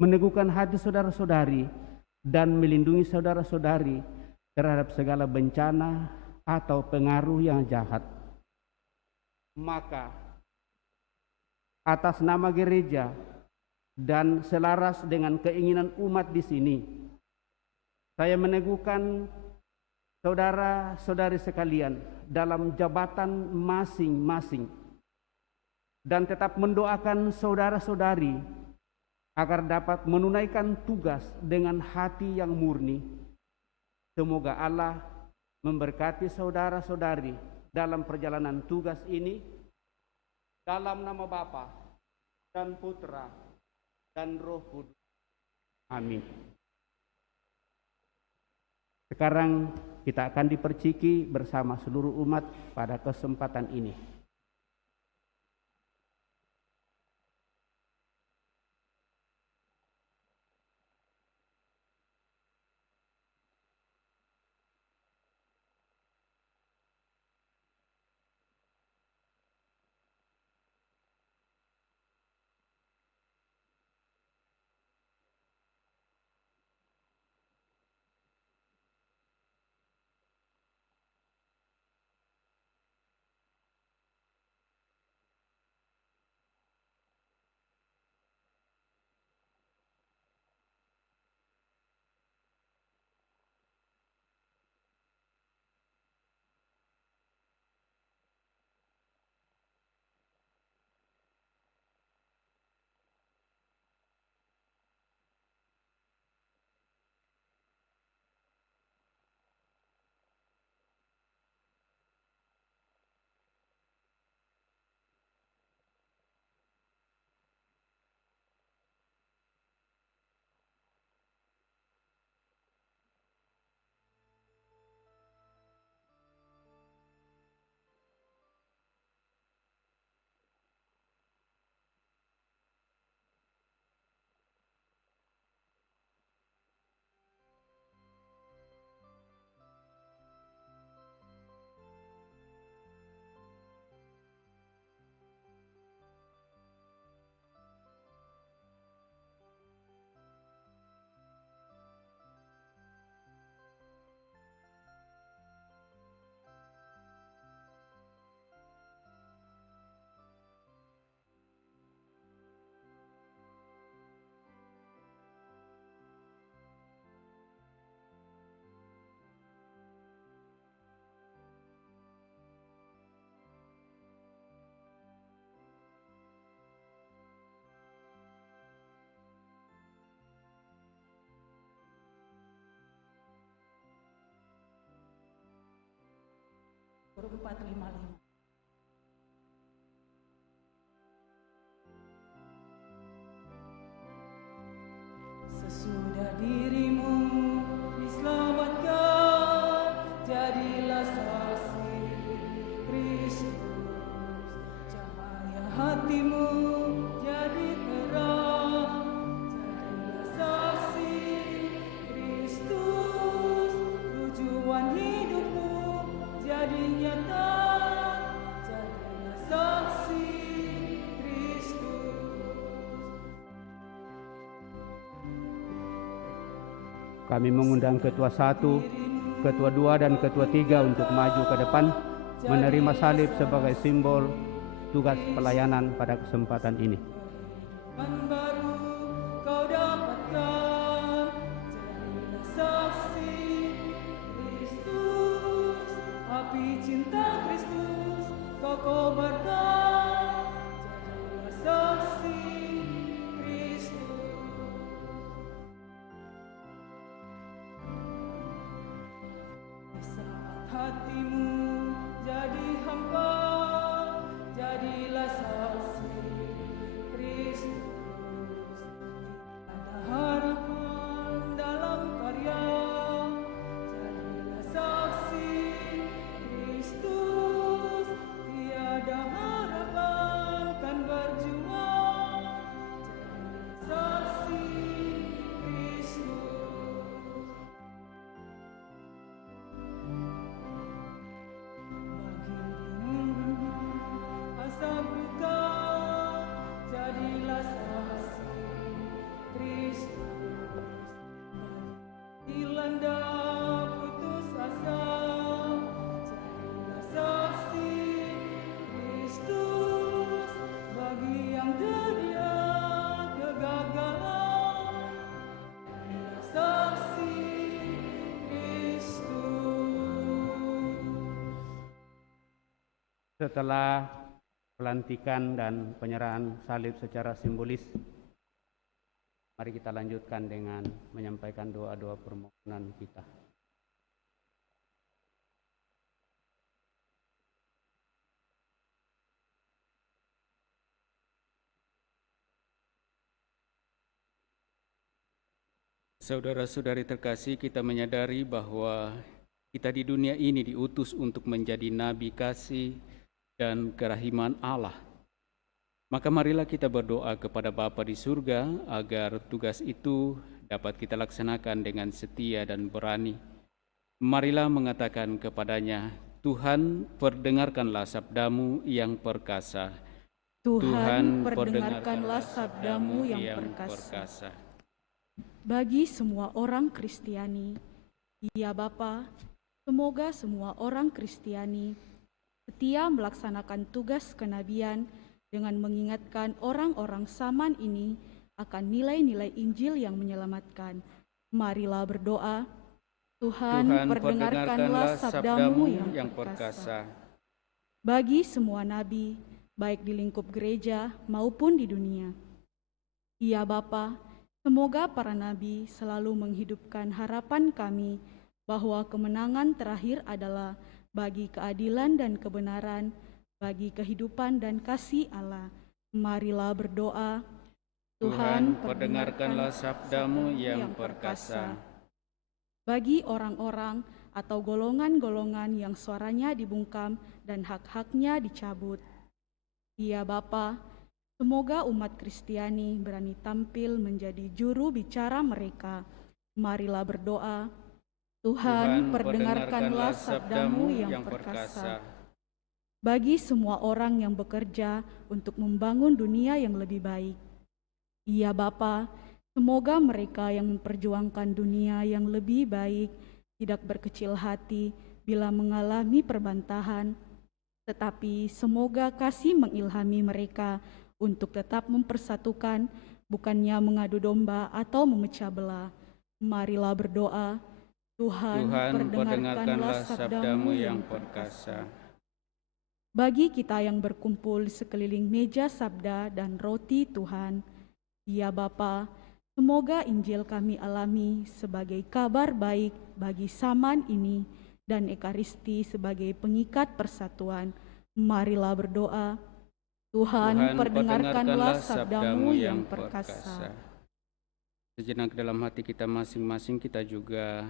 meneguhkan hati saudara-saudari, dan melindungi saudara-saudari terhadap segala bencana atau pengaruh yang jahat. Maka, atas nama gereja dan selaras dengan keinginan umat di sini, saya meneguhkan saudara-saudari sekalian dalam jabatan masing-masing, dan tetap mendoakan saudara-saudari agar dapat menunaikan tugas dengan hati yang murni. Semoga Allah memberkati saudara-saudari dalam perjalanan tugas ini, dalam nama Bapa dan Putra dan Roh Kudus. Amin. Sekarang kita akan diperciki bersama seluruh umat pada kesempatan ini. Guru 455. Sesudah dirimu diselamatkan, jadilah saksi Kristus. Cahaya hatimu jadi terang, jadilah saksi Kristus. Tujuan hidupmu jadi nyata, jadilah saksi Kristus. Kami mengundang Ketua 1, Ketua 2, dan Ketua 3 untuk maju ke depan menerima salib sebagai simbol tugas pelayanan pada kesempatan ini. Kehidupan baru kau dapatkan, jadilah saksi Kristus. Api cinta Kristus kau kobarkan, jadilah saksi Kristus. Di saat hatimu jadi hampa, jadilah saksi Kristus. Ada harapan dalam karya, jadilah saksi Kristus. Tiada harapan kan berjuang, jadilah saksi Kristus. Bagi asam duka, jadilah saksi Kristus. Dilanda putus asa, jadilah saksi Kristus. Bagi yang teriak kegagalan, jadilah saksi Kristus. Setelah pelantikan dan penyerahan salib secara simbolis, Mari kita lanjutkan dengan menyampaikan doa-doa permohonan kita. Saudara-saudari terkasih, kita menyadari bahwa kita di dunia ini diutus untuk menjadi nabi kasih dan kerahiman Allah. Maka marilah kita berdoa kepada Bapa di surga agar tugas itu dapat kita laksanakan dengan setia dan berani. Marilah mengatakan kepadanya, Tuhan, perdengarkanlah sabdamu yang perkasa. Tuhan, perdengarkanlah sabdamu yang perkasa. Bagi semua orang Kristiani, ya Bapa, semoga semua orang Kristiani setia melaksanakan tugas kenabian dengan mengingatkan orang-orang zaman ini akan nilai-nilai Injil yang menyelamatkan. Marilah berdoa. Tuhan, perdengarkanlah sabdamu yang perkasa. Bagi semua nabi, baik di lingkup gereja maupun di dunia. Ya Bapa, semoga para nabi selalu menghidupkan harapan kami bahwa kemenangan terakhir adalah bagi keadilan dan kebenaran, bagi kehidupan dan kasih Allah. Marilah berdoa. Tuhan, perdengarkanlah sabdamu yang perkasa. Bagi orang-orang atau golongan-golongan yang suaranya dibungkam dan hak-haknya dicabut. Ya Bapa, semoga umat Kristiani berani tampil menjadi juru bicara mereka. Marilah berdoa. Tuhan, perdengarkanlah sabdamu yang perkasa. Bagi semua orang yang bekerja untuk membangun dunia yang lebih baik. Ya Bapa, semoga mereka yang memperjuangkan dunia yang lebih baik tidak berkecil hati bila mengalami perbantahan, tetapi semoga kasih mengilhami mereka untuk tetap mempersatukan, bukannya mengadu domba atau memecah belah. Marilah berdoa. Tuhan, perdengarkanlah sabdamu yang perkasa. Bagi kita yang berkumpul di sekeliling meja sabda dan roti Tuhan, ya Bapa, semoga Injil kami alami sebagai kabar baik bagi zaman ini dan Ekaristi sebagai pengikat persatuan. Marilah berdoa. Tuhan, perdengarkanlah sabdamu yang perkasa. Sejenak dalam hati kita masing-masing kita juga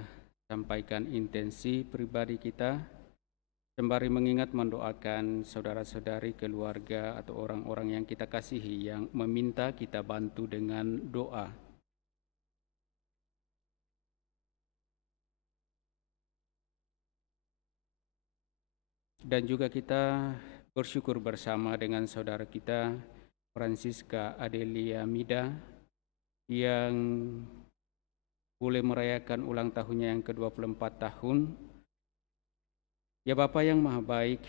sampaikan intensi pribadi kita, sembari mengingat mendoakan saudara-saudari, keluarga atau orang-orang yang kita kasihi yang meminta kita bantu dengan doa. Dan juga kita bersyukur bersama dengan saudara kita Francisca Adelia Mida yang boleh merayakan ulang tahunnya yang ke-24 tahun. Ya Bapa yang Maha Baik,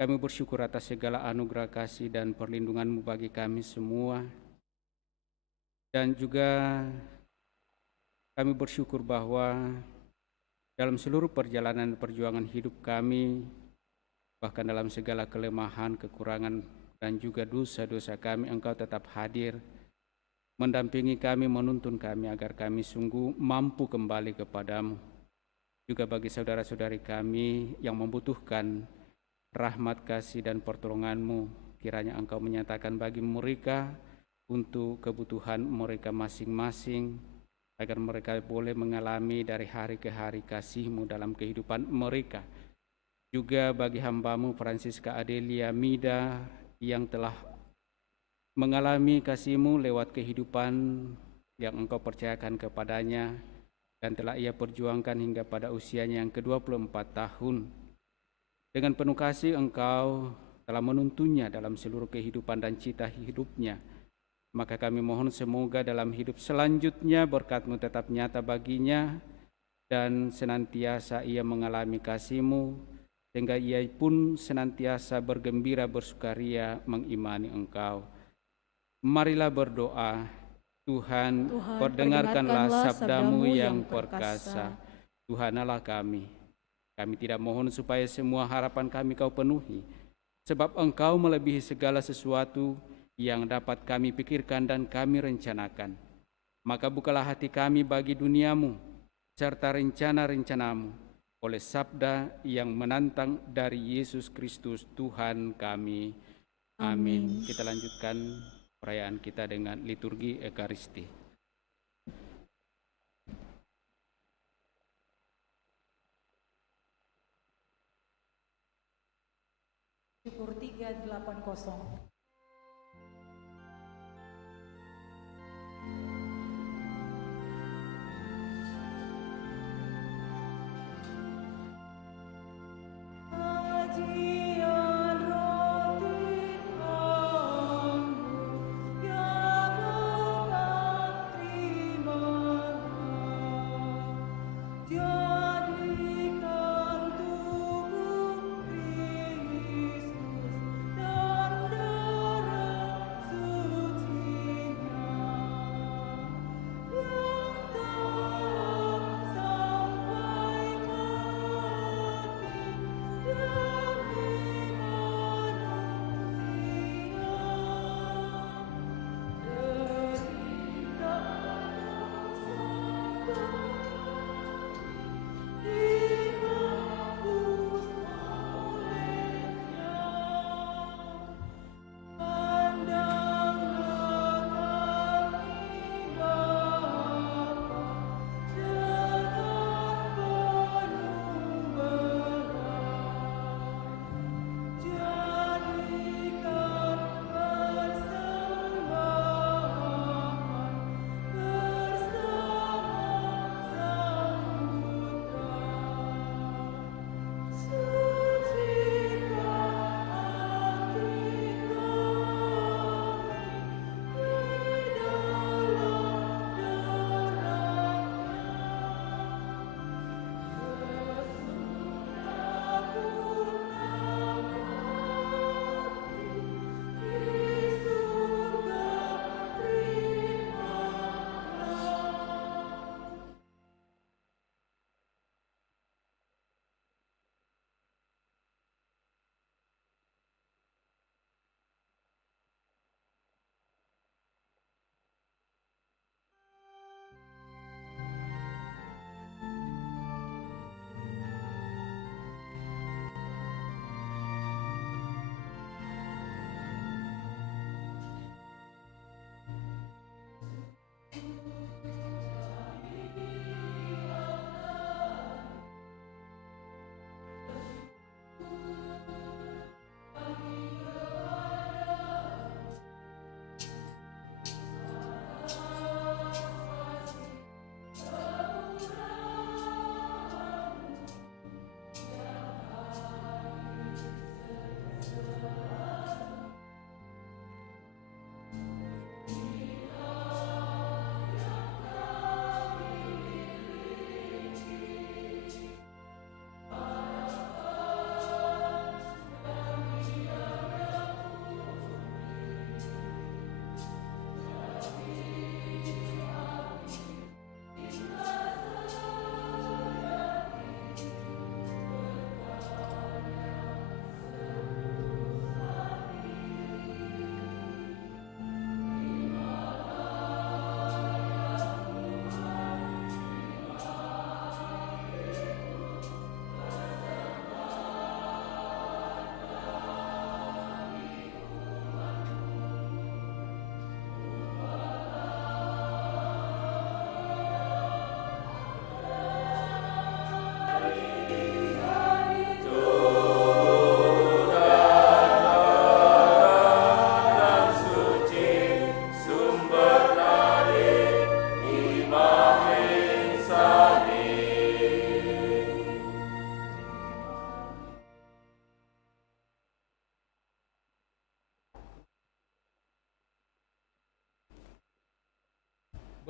kami bersyukur atas segala anugerah kasih dan perlindungan-Mu bagi kami semua. Dan juga kami bersyukur bahwa dalam seluruh perjalanan perjuangan hidup kami, bahkan dalam segala kelemahan, kekurangan, dan juga dosa-dosa kami, Engkau tetap hadir, mendampingi kami, menuntun kami agar kami sungguh mampu kembali kepadamu. Juga bagi saudara-saudari kami yang membutuhkan rahmat, kasih, dan pertolongan-Mu, kiranya Engkau menyatakan bagi mereka untuk kebutuhan mereka masing-masing, agar mereka boleh mengalami dari hari ke hari kasih-Mu dalam kehidupan mereka. Juga bagi hamba-Mu Francisca Adelia Mida yang telah mengalami kasih-Mu lewat kehidupan yang Engkau percayakan kepadanya dan telah ia perjuangkan hingga pada usianya yang ke-24 tahun. Dengan penuh kasih Engkau telah menuntunnya dalam seluruh kehidupan dan cita hidupnya. Maka kami mohon semoga dalam hidup selanjutnya berkat-Mu tetap nyata baginya dan senantiasa ia mengalami kasih-Mu, sehingga ia pun senantiasa bergembira bersukaria mengimani Engkau. Marilah berdoa. Tuhan, perdengarkanlah sabdamu yang perkasa. Tuhan Allah kami. Kami tidak mohon supaya semua harapan kami Kau penuhi, sebab Engkau melebihi segala sesuatu yang dapat kami pikirkan dan kami rencanakan. Maka bukalah hati kami bagi duniamu, serta rencana-rencanamu, oleh sabda yang menantang dari Yesus Kristus Tuhan kami. Amin. Kita lanjutkan perayaan kita dengan liturgi Ekaristi. Syukur 380.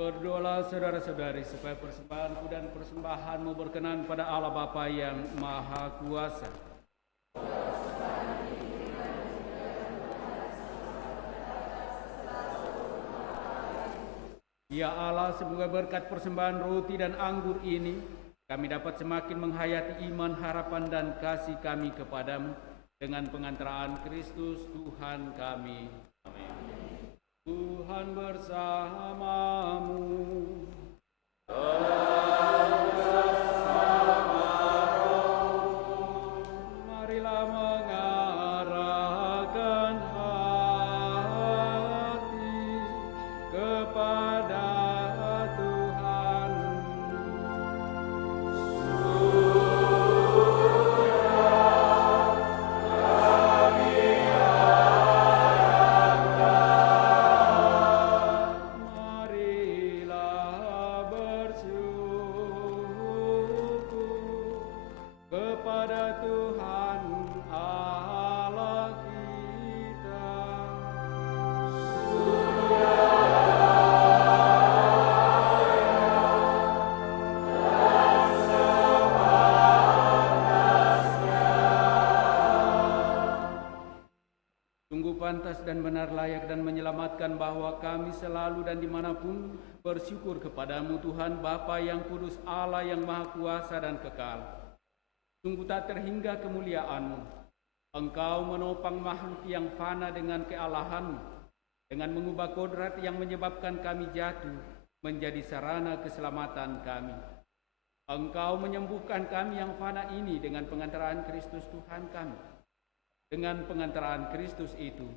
Berdoalah saudara-saudari supaya persembahanku dan persembahanmu berkenan pada Allah Bapa yang Maha Kuasa. Ya Allah, semoga berkat persembahan roti dan anggur ini, kami dapat semakin menghayati iman, harapan, dan kasih kami kepadamu dengan pengantaraan Kristus Tuhan kami. Amin. Tuhan bersamamu. Marilah mengarahkan hati kepada Tuhan. Marilah bersyukur kepada Tuhan Allah kita. Sungguh pantas dan benar, layak dan menyelamatkan bahwa kami selalu dan dimanapun bersyukur kepadamu Tuhan Bapa yang kudus, Allah yang maha kuasa dan kekal. Sungguh tak terhingga kemuliaan-Mu. Engkau menopang makhluk yang fana dengan kealahan-Mu, dengan mengubah kodrat yang menyebabkan kami jatuh menjadi sarana keselamatan kami. Engkau menyembuhkan kami yang fana ini dengan pengantaraan Kristus Tuhan kami. Dengan pengantaraan Kristus itu,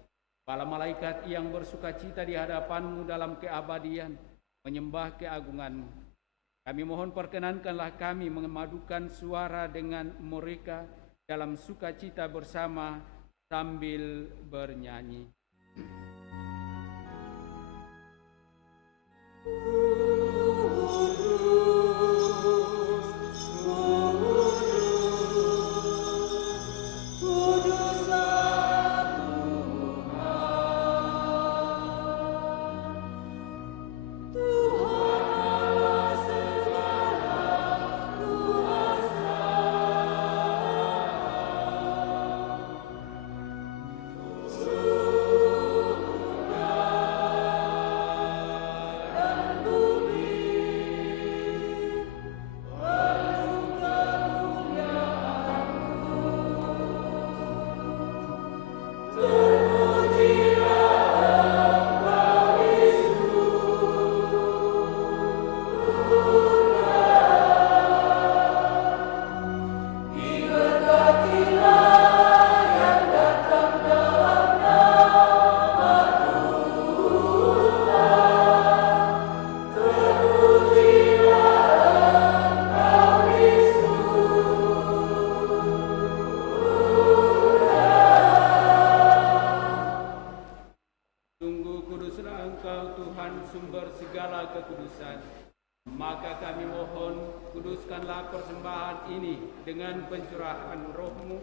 para malaikat yang bersukacita di hadapan-Mu dalam keabadian menyembah keagungan-Mu. Kami mohon perkenankanlah kami memadukan suara dengan mereka dalam sukacita bersama sambil bernyanyi. Maka kami mohon, kuduskanlah persembahan ini dengan pencurahan Roh-Mu,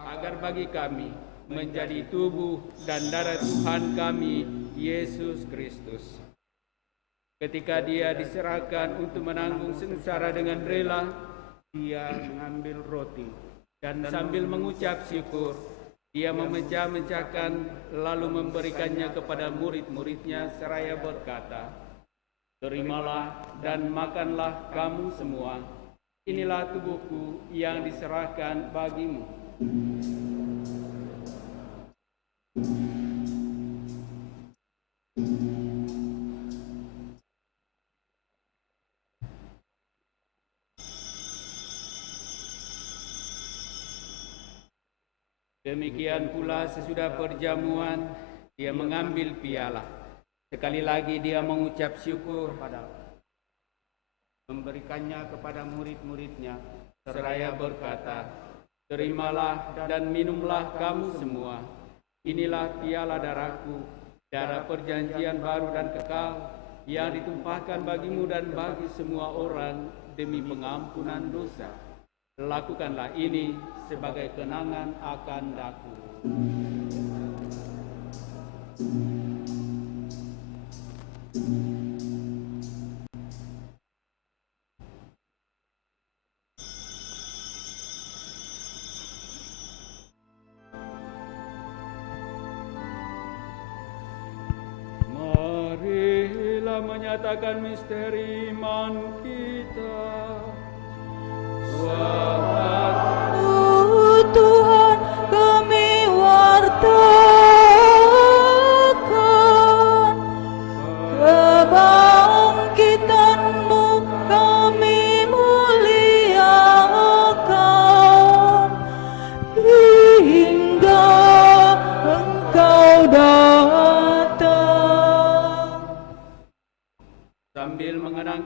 agar bagi kami menjadi tubuh dan darah Tuhan kami, Yesus Kristus. Ketika Dia diserahkan untuk menanggung sengsara dengan rela, Dia mengambil roti dan sambil mengucap syukur, Dia memecah-mecahkan lalu memberikannya kepada murid-muridnya seraya berkata, "Terimalah dan makanlah kamu semua. Inilah tubuhku yang diserahkan bagimu." Demikian pula sesudah perjamuan, Dia mengambil piala. Sekali lagi Dia mengucap syukur, memberikannya kepada murid-muridnya, seraya berkata, "Terimalah dan minumlah kamu semua. Inilah piala darahku, darah perjanjian baru dan kekal, yang ditumpahkan bagimu dan bagi semua orang demi pengampunan dosa. Lakukanlah ini sebagai kenangan akan daku." Marilah menyatakan misteri iman kita. Tuhan, kami wartakan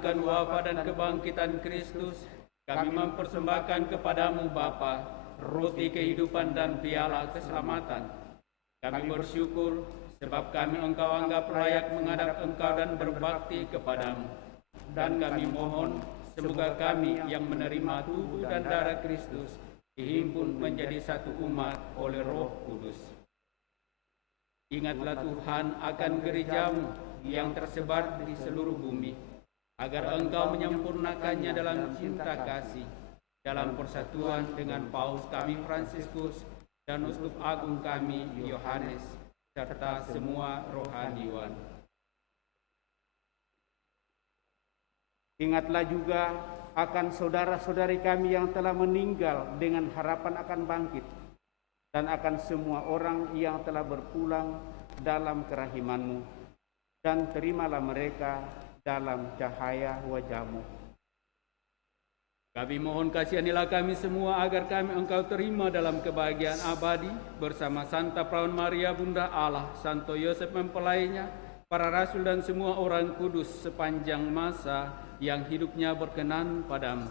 merindukan wafat dan kebangkitan Kristus, kami mempersembahkan kepadamu Bapa, roti kehidupan dan piala keselamatan. Kami bersyukur sebab kami Engkau anggap layak menghadap Engkau dan berbakti kepadamu. Dan kami mohon semoga kami yang menerima tubuh dan darah Kristus dihimpun menjadi satu umat oleh Roh Kudus. Ingatlah Tuhan akan gerejamu yang tersebar di seluruh bumi, agar Engkau menyempurnakannya dalam cinta kasih, dalam persatuan dengan Paus kami Fransiskus dan Uskup Agung kami Yohanes, serta semua rohaniwan. Ingatlah juga akan saudara-saudari kami yang telah meninggal dengan harapan akan bangkit, dan akan semua orang yang telah berpulang dalam kerahiman-Mu, dan terimalah mereka dalam cahaya wajah-Mu. Kami mohon kasihanilah kami semua agar kami Engkau terima dalam kebahagiaan abadi bersama Santa Perawan Maria Bunda Allah, Santo Yosef mempelainya, para rasul dan semua orang kudus sepanjang masa yang hidupnya berkenan padamu.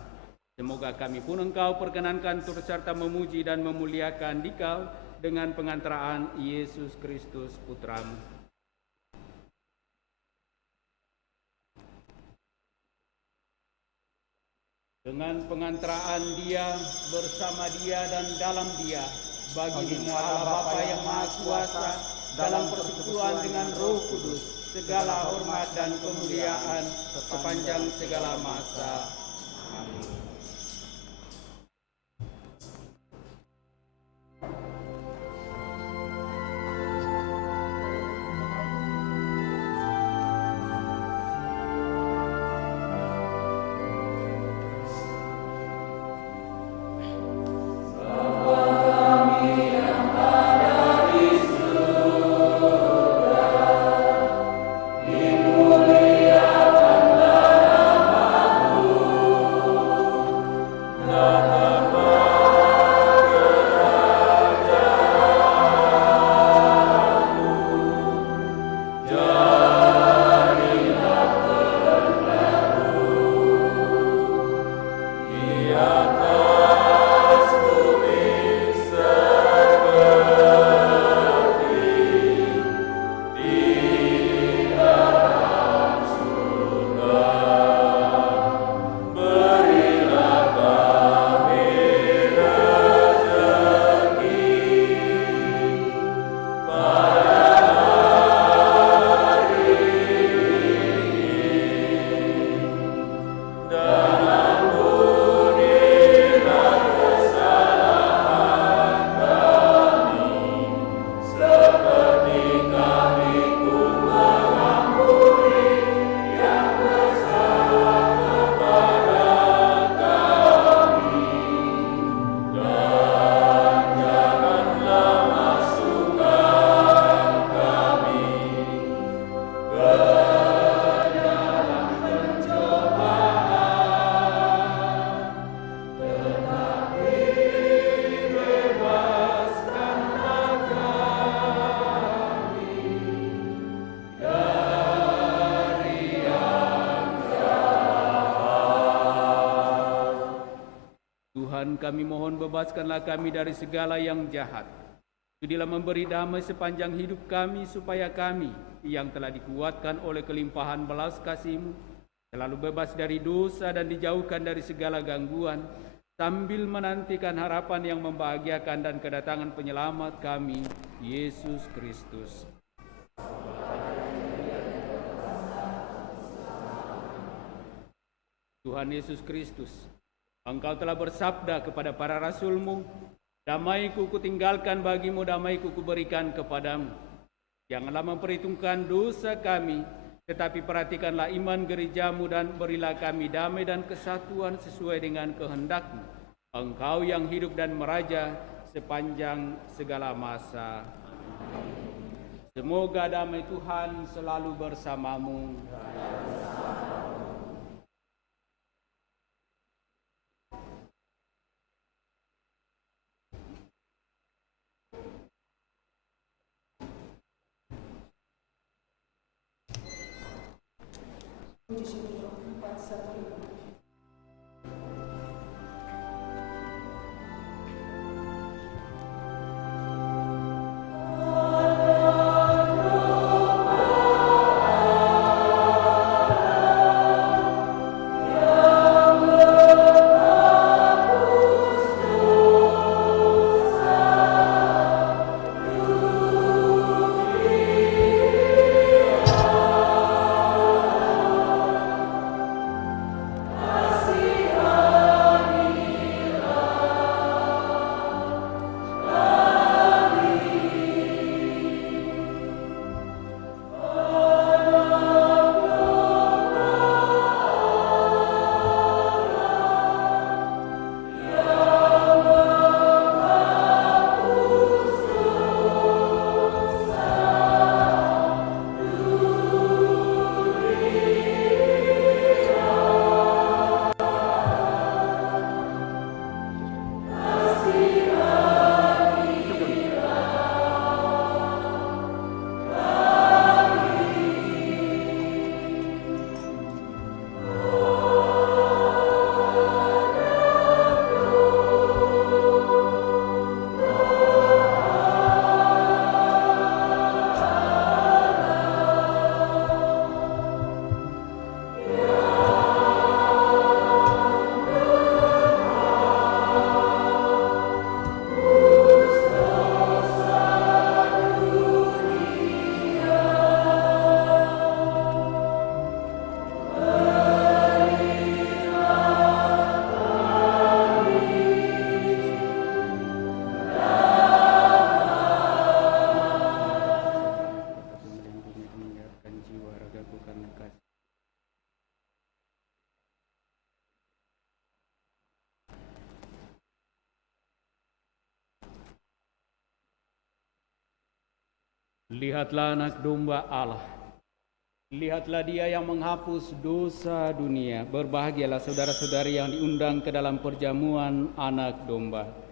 Semoga kami pun Engkau perkenankan turut serta memuji dan memuliakan Dikau dengan pengantaraan Yesus Kristus Putramu. Dengan pengantaraan Dia, bersama Dia dan dalam Dia, bagimu Allah Bapa yang Maha Kuasa, dalam persekutuan dengan Roh Kudus, segala hormat dan kemuliaan sepanjang segala masa. Amin. Tuhan, kami mohon bebaskanlah kami dari segala yang jahat. Sudilah memberi damai sepanjang hidup kami, supaya kami yang telah dikuatkan oleh kelimpahan belas kasih-Mu selalu bebas dari dosa dan dijauhkan dari segala gangguan, sambil menantikan harapan yang membahagiakan dan kedatangan penyelamat kami, Yesus Kristus. Tuhan Yesus Kristus, Engkau telah bersabda kepada para rasul-Mu, damai-Ku kutinggalkan bagimu, damai-Ku kuberikan kepadamu. Janganlah memperhitungkan dosa kami, tetapi perhatikanlah iman gereja-Mu dan berilah kami damai dan kesatuan sesuai dengan kehendak-Mu. Engkau yang hidup dan meraja sepanjang segala masa. Semoga damai Tuhan selalu bersamamu. Puji syukur 415. Lihatlah anak domba Allah. Lihatlah dia yang menghapus dosa dunia. Berbahagialah saudara-saudari yang diundang ke dalam perjamuan anak domba.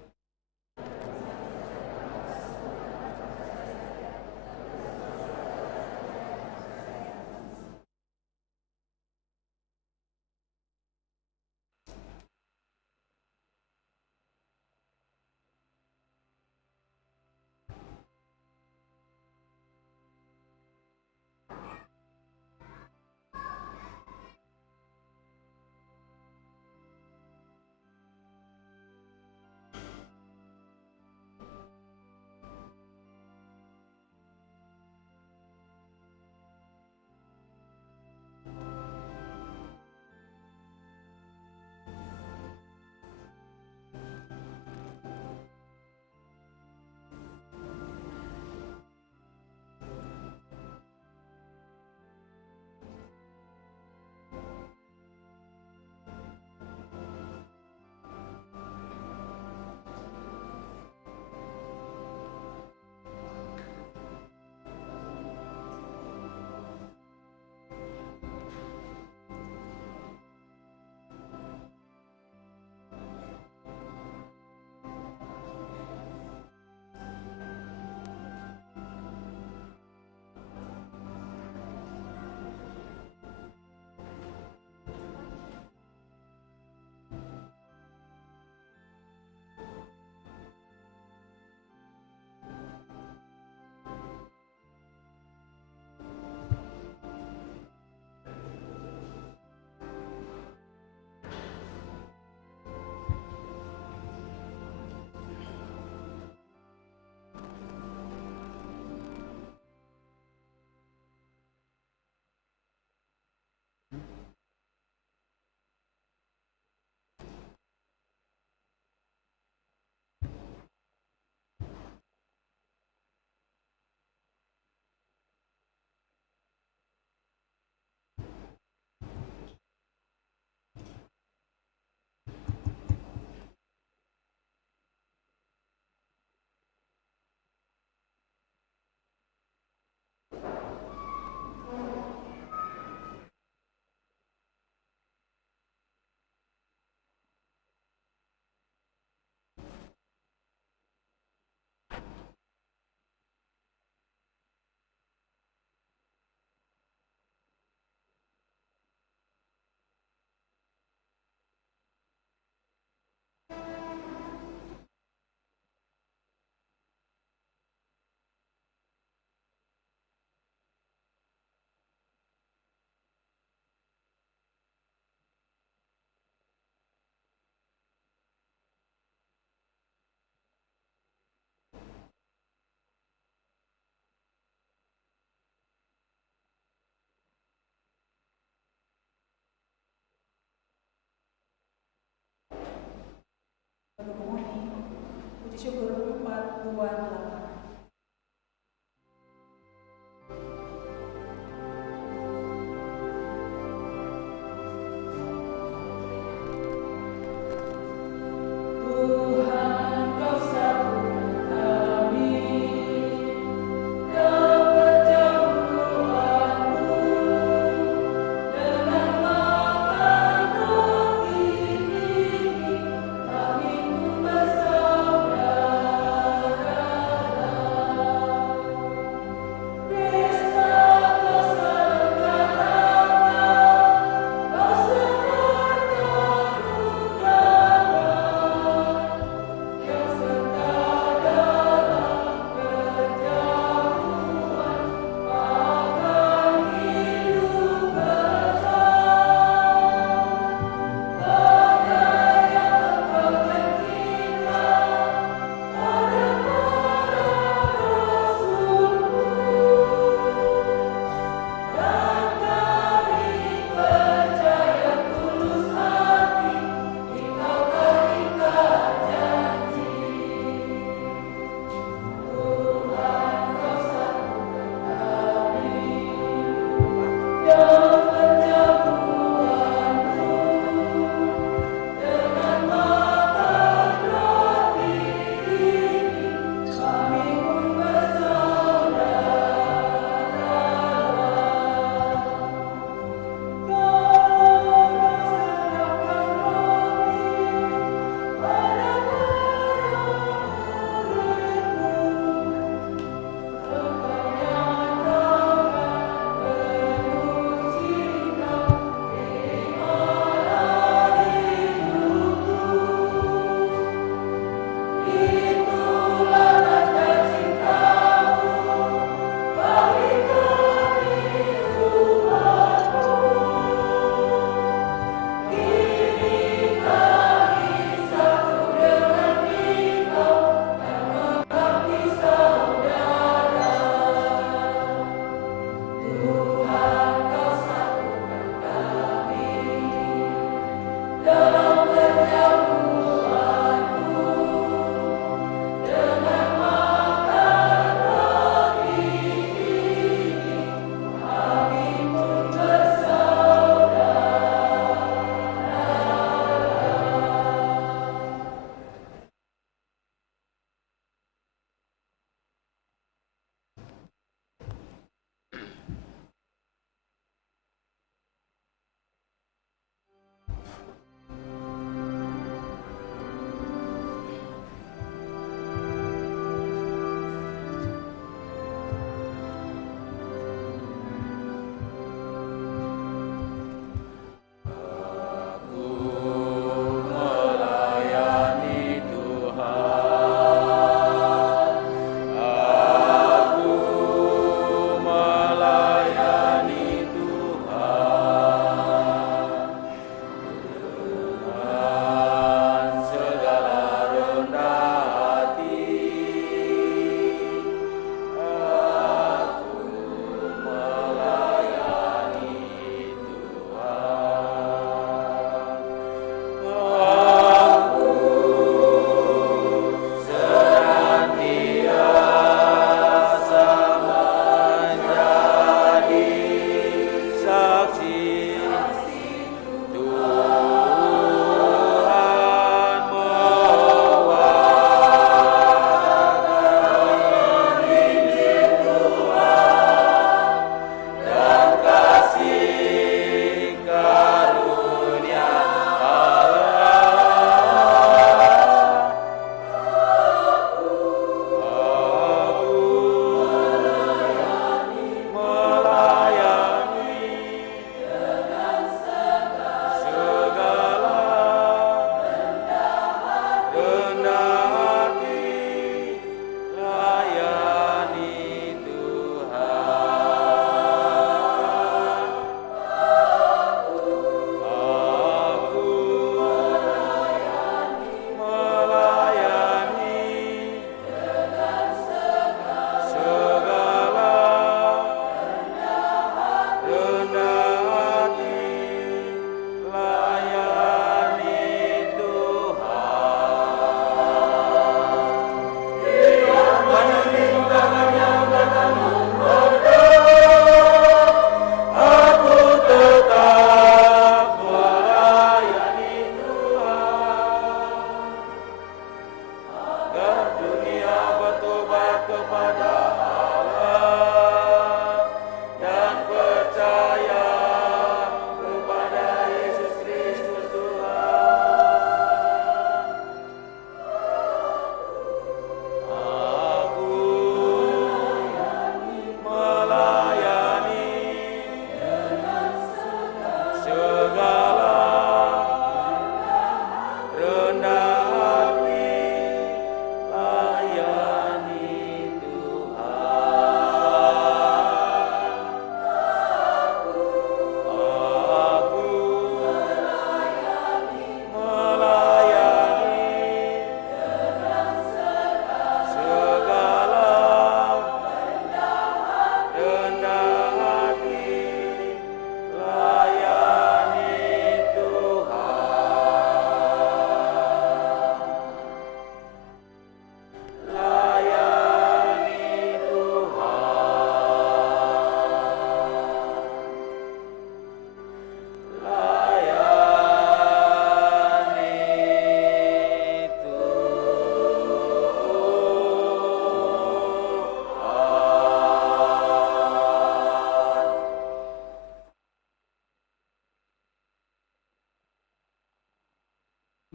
Puji syukur 428.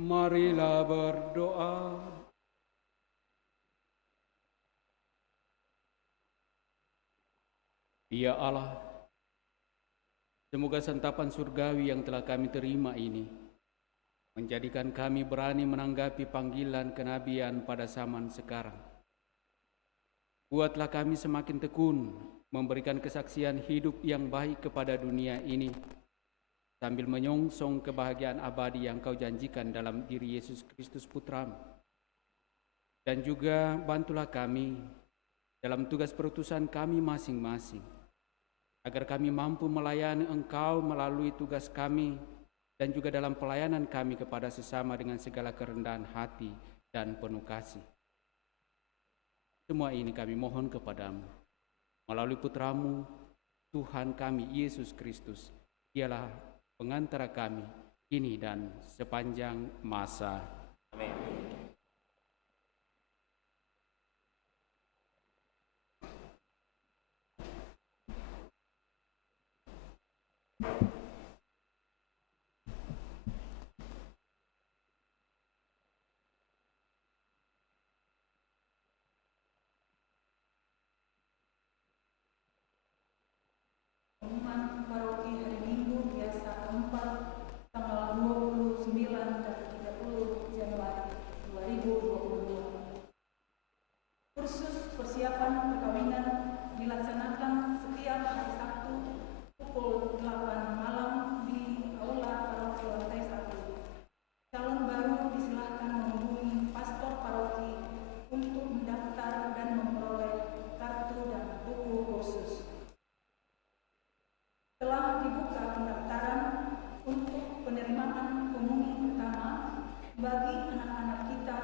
Marilah berdoa. Ya Allah, semoga santapan surgawi yang telah kami terima ini menjadikan kami berani menanggapi panggilan kenabian pada zaman sekarang. Buatlah kami semakin tekun memberikan kesaksian hidup yang baik kepada dunia ini, sambil menyongsong kebahagiaan abadi yang Kau janjikan dalam diri Yesus Kristus Putra-Mu. Dan juga bantulah kami dalam tugas perutusan kami masing-masing, agar kami mampu melayani Engkau melalui tugas kami dan juga dalam pelayanan kami kepada sesama dengan segala kerendahan hati dan penuh kasih. Semua ini kami mohon kepadamu melalui Putra-Mu, Tuhan kami Yesus Kristus. Dialah pengantara kami kini dan sepanjang masa. Amin. Pengumuman paroki hari Minggu biasa keempat tanggal 29 dan 30 Januari 2022. Kursus persiapan perkawinan dilaksanakan setiap hari Sabtu pukul 8 malam di Aula Paroki Lantai 1. Calon baru disilahkan menghubungi pastor paroki untuk mendaftar dan memperoleh kartu dan buku kursus. Telah dibuka pendaftaran untuk penerimaan komuni pertama bagi anak-anak kita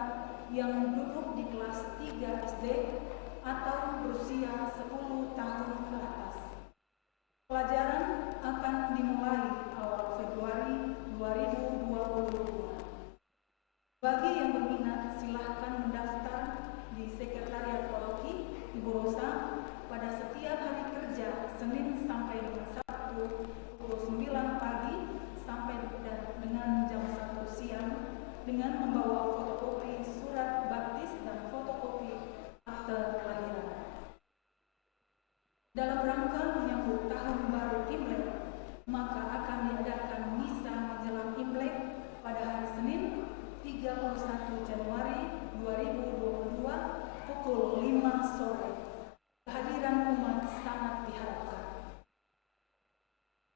yang duduk di kelas 3 SD atau berusia 10 tahun ke atas. Pelajaran akan dimulai awal Februari 2022. Bagi yang berminat, silahkan mendaftar di Sekretariat Paroki Ibu Rosa pada setiap hari kerja Senin sampai dengan Sabtu pukul 9 pagi sampai dengan jam 1 siang dengan membawa fotokopi surat baptis dan fotokopi akte kelahiran. Dalam rangka menyambut tahun baru Imlek, maka akan diadakan misa menjelang Imlek pada hari Senin 31 Januari 2022 pukul 5 sore. Kehadiran umat sangat diharapkan.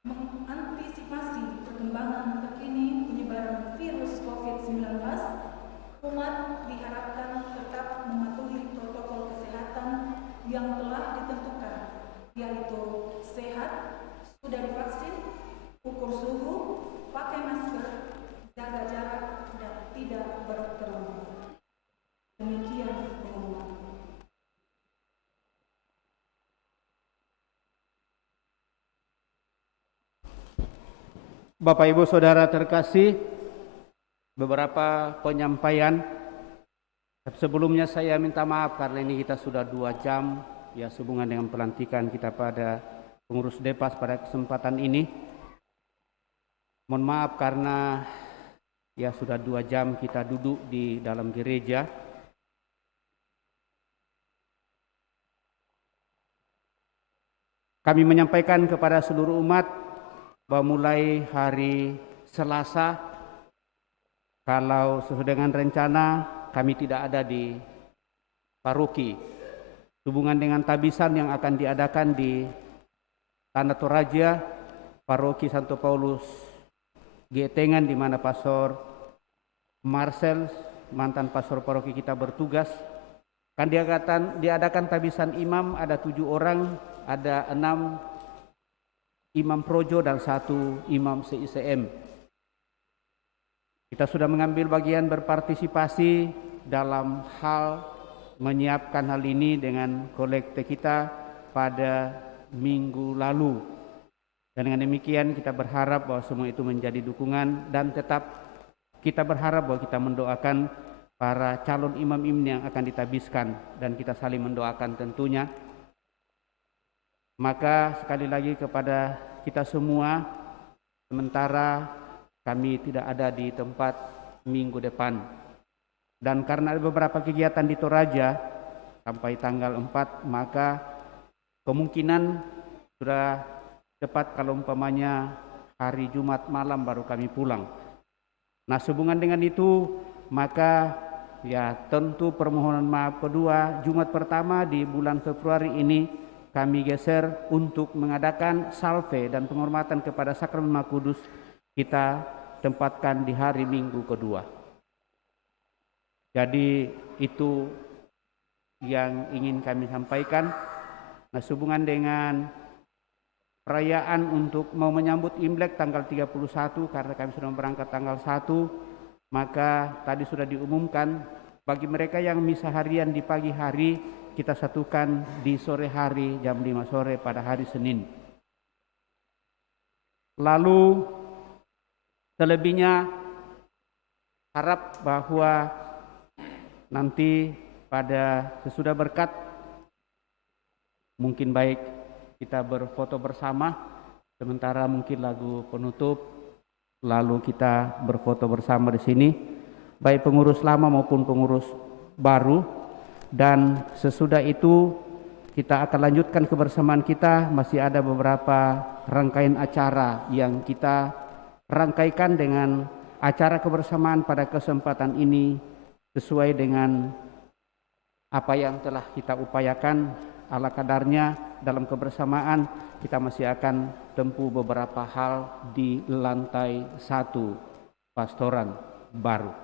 Mengantisipasi perkembangan terkini penyebaran virus COVID-19, umat diharapkan tetap mematuhi protokol kesehatan yang telah ditentukan, yaitu sehat, sudah divaksin, ukur suhu, pakai masker, jaga jarak, dan tidak berkerumun. Demikian pengumuman. Bapak Ibu Saudara terkasih, beberapa penyampaian. Sebelumnya saya minta maaf karena ini kita sudah 2 jam ya sehubungan dengan pelantikan kita pada pengurus Depas pada kesempatan ini. Mohon maaf karena ya sudah 2 jam kita duduk di dalam gereja. Kami menyampaikan kepada seluruh umat bahwa mulai hari Selasa, kalau sesuai dengan rencana, kami tidak ada di paroki. Hubungan dengan tabisan yang akan diadakan di Tanah Toraja, paroki Santo Paulus Getengan, di mana Pastor Marcel, mantan pastor paroki kita bertugas. Kan diadakan tabisan imam, ada 7 orang, ada 6 imam projo dan 1 imam CICM. Kita sudah mengambil bagian berpartisipasi dalam hal menyiapkan hal ini dengan kolekte kita pada minggu lalu. Dan dengan demikian kita berharap bahwa semua itu menjadi dukungan, dan tetap kita berharap bahwa kita mendoakan para calon imam-imam yang akan ditabiskan, dan kita saling mendoakan tentunya. Maka sekali lagi kepada kita semua, sementara kami tidak ada di tempat minggu depan. Dan karena ada beberapa kegiatan di Toraja sampai tanggal 4, maka kemungkinan sudah tepat kalau umpamanya hari Jumat malam baru kami pulang. Nah, sehubungan dengan itu, maka ya tentu permohonan maaf kedua, Jumat pertama di bulan Februari ini kami geser untuk mengadakan salve dan penghormatan kepada Sakramen Maha Kudus, kita tempatkan di hari Minggu kedua. Jadi itu yang ingin kami sampaikan. Nah, sehubungan dengan perayaan untuk mau menyambut Imlek tanggal 31, karena kami sudah berangkat tanggal 1, maka tadi sudah diumumkan bagi mereka yang misa harian di pagi hari, kita satukan di sore hari jam 5 sore pada hari Senin. Lalu selebihnya harap bahwa nanti pada sesudah berkat mungkin baik kita berfoto bersama, sementara mungkin lagu penutup, lalu kita berfoto bersama di sini, baik pengurus lama maupun pengurus baru. Dan sesudah itu kita akan lanjutkan kebersamaan kita. Masih ada beberapa rangkaian acara yang kita rangkaikan dengan acara kebersamaan pada kesempatan ini sesuai dengan apa yang telah kita upayakan. Ala kadarnya dalam kebersamaan kita masih akan tempuh beberapa hal di lantai 1 pastoran baru.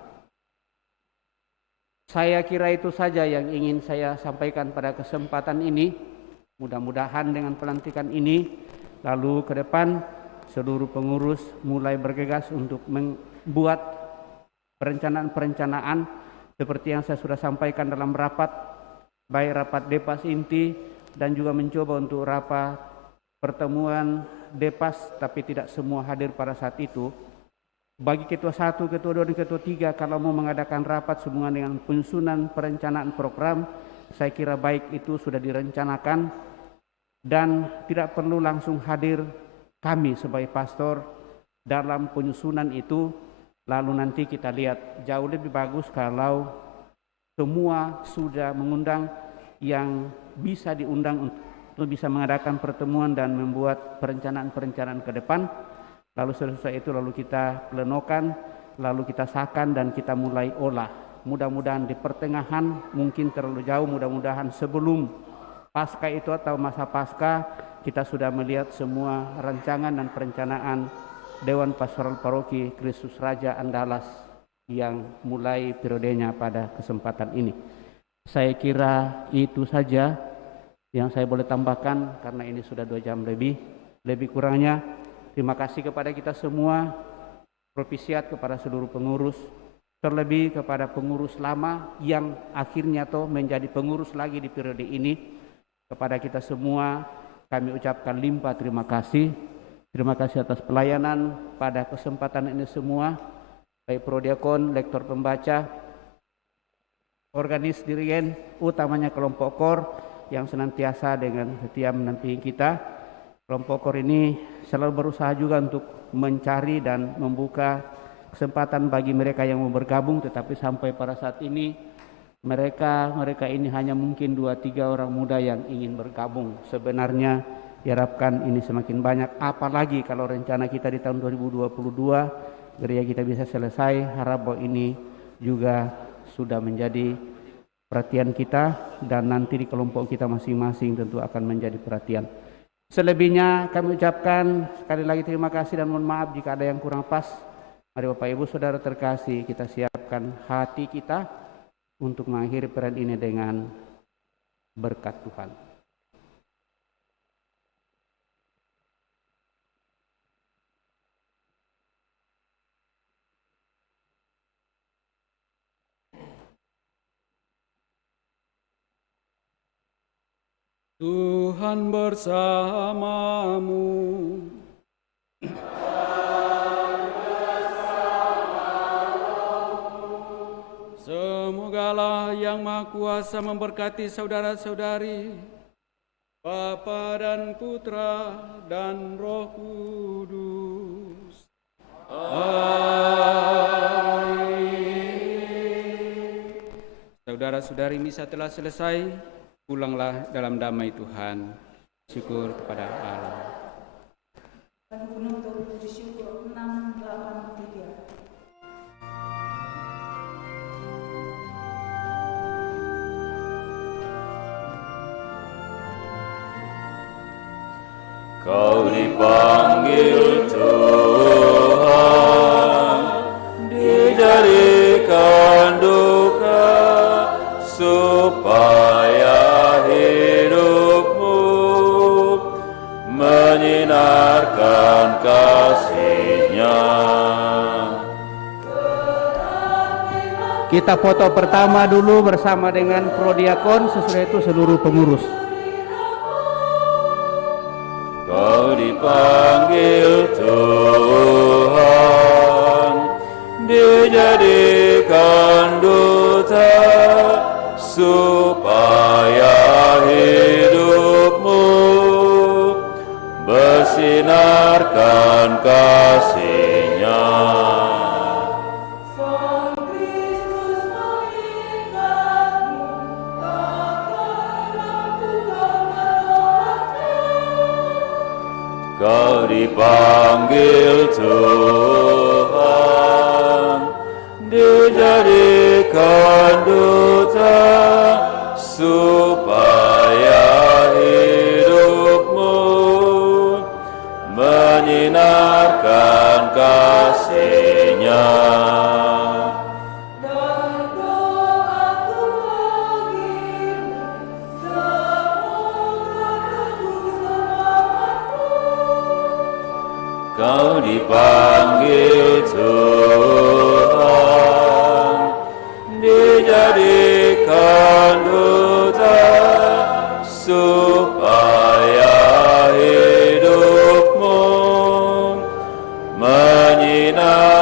Saya kira itu saja yang ingin saya sampaikan pada kesempatan ini. Mudah-mudahan dengan pelantikan ini, lalu ke depan seluruh pengurus mulai bergegas untuk membuat perencanaan-perencanaan seperti yang saya sudah sampaikan dalam rapat, baik rapat Depas inti dan juga mencoba untuk rapat pertemuan Depas, tapi tidak semua hadir pada saat itu. Bagi ketua 1, ketua 2, dan ketua 3 kalau mau mengadakan rapat sehubungan dengan penyusunan perencanaan program, saya kira baik itu sudah direncanakan dan tidak perlu langsung hadir kami sebagai pastor dalam penyusunan itu. Lalu nanti kita lihat jauh lebih bagus kalau semua sudah mengundang yang bisa diundang untuk bisa mengadakan pertemuan dan membuat perencanaan-perencanaan ke depan. Lalu selesai itu lalu kita plenokan, lalu kita sahkan dan kita mulai olah. Mudah-mudahan di pertengahan, mungkin terlalu jauh, mudah-mudahan sebelum pasca itu atau masa pasca kita sudah melihat semua rancangan dan perencanaan Dewan Pastoral Paroki Kristus Raja Andalas yang mulai periodenya pada kesempatan ini. Saya kira itu saja yang saya boleh tambahkan karena ini sudah 2 jam lebih. Lebih kurangnya terima kasih kepada kita semua, propisiat kepada seluruh pengurus, terlebih kepada pengurus lama yang akhirnya menjadi pengurus lagi di periode ini. Kepada kita semua kami ucapkan limpah terima kasih. Terima kasih atas pelayanan pada kesempatan ini semua, baik prodiakon, lektor pembaca, organis dirigen, utamanya kelompok KOR yang senantiasa dengan setia mendampingi kita. Kelompok KOR ini selalu berusaha juga untuk mencari dan membuka kesempatan bagi mereka yang mau bergabung, tetapi sampai pada saat ini mereka ini hanya mungkin 2-3 orang muda yang ingin bergabung. Sebenarnya diharapkan ini semakin banyak, apalagi kalau rencana kita di tahun 2022 gereja kita bisa selesai. Harap bahwa ini juga sudah menjadi perhatian kita dan nanti di kelompok kita masing-masing tentu akan menjadi perhatian. Selebihnya kami ucapkan sekali lagi terima kasih dan mohon maaf jika ada yang kurang pas. Mari Bapak Ibu Saudara terkasih, kita siapkan hati kita untuk mengakhiri peran ini dengan berkat Tuhan. Tuhan bersamamu. Semogalah Yang Maha Kuasa memberkati saudara-saudari, Bapa dan Putra dan Roh Kudus. Amin. Saudara-saudari, misa telah selesai, pulanglah dalam damai Tuhan. Syukur kepada Allah. Lagu penutup puji syukur 683. Kau dipanggil Tuhan, dijadikan duka, supaya hidupmu menyinarkan kasih-Nya. Kita foto pertama dulu bersama dengan prodiakon, sesudah itu seluruh pengurus. Kau dipanggil Tuhan, dijadikan duta, supaya hidupmu bersinarkan kasih-Nya. Kau dipanggil Tuhan, dijadikan duta, supaya hidupmu menyinarkan kasih-Nya. Kau dipanggil Tuhan, dijadikan duta, supaya hidupmu menyinarkan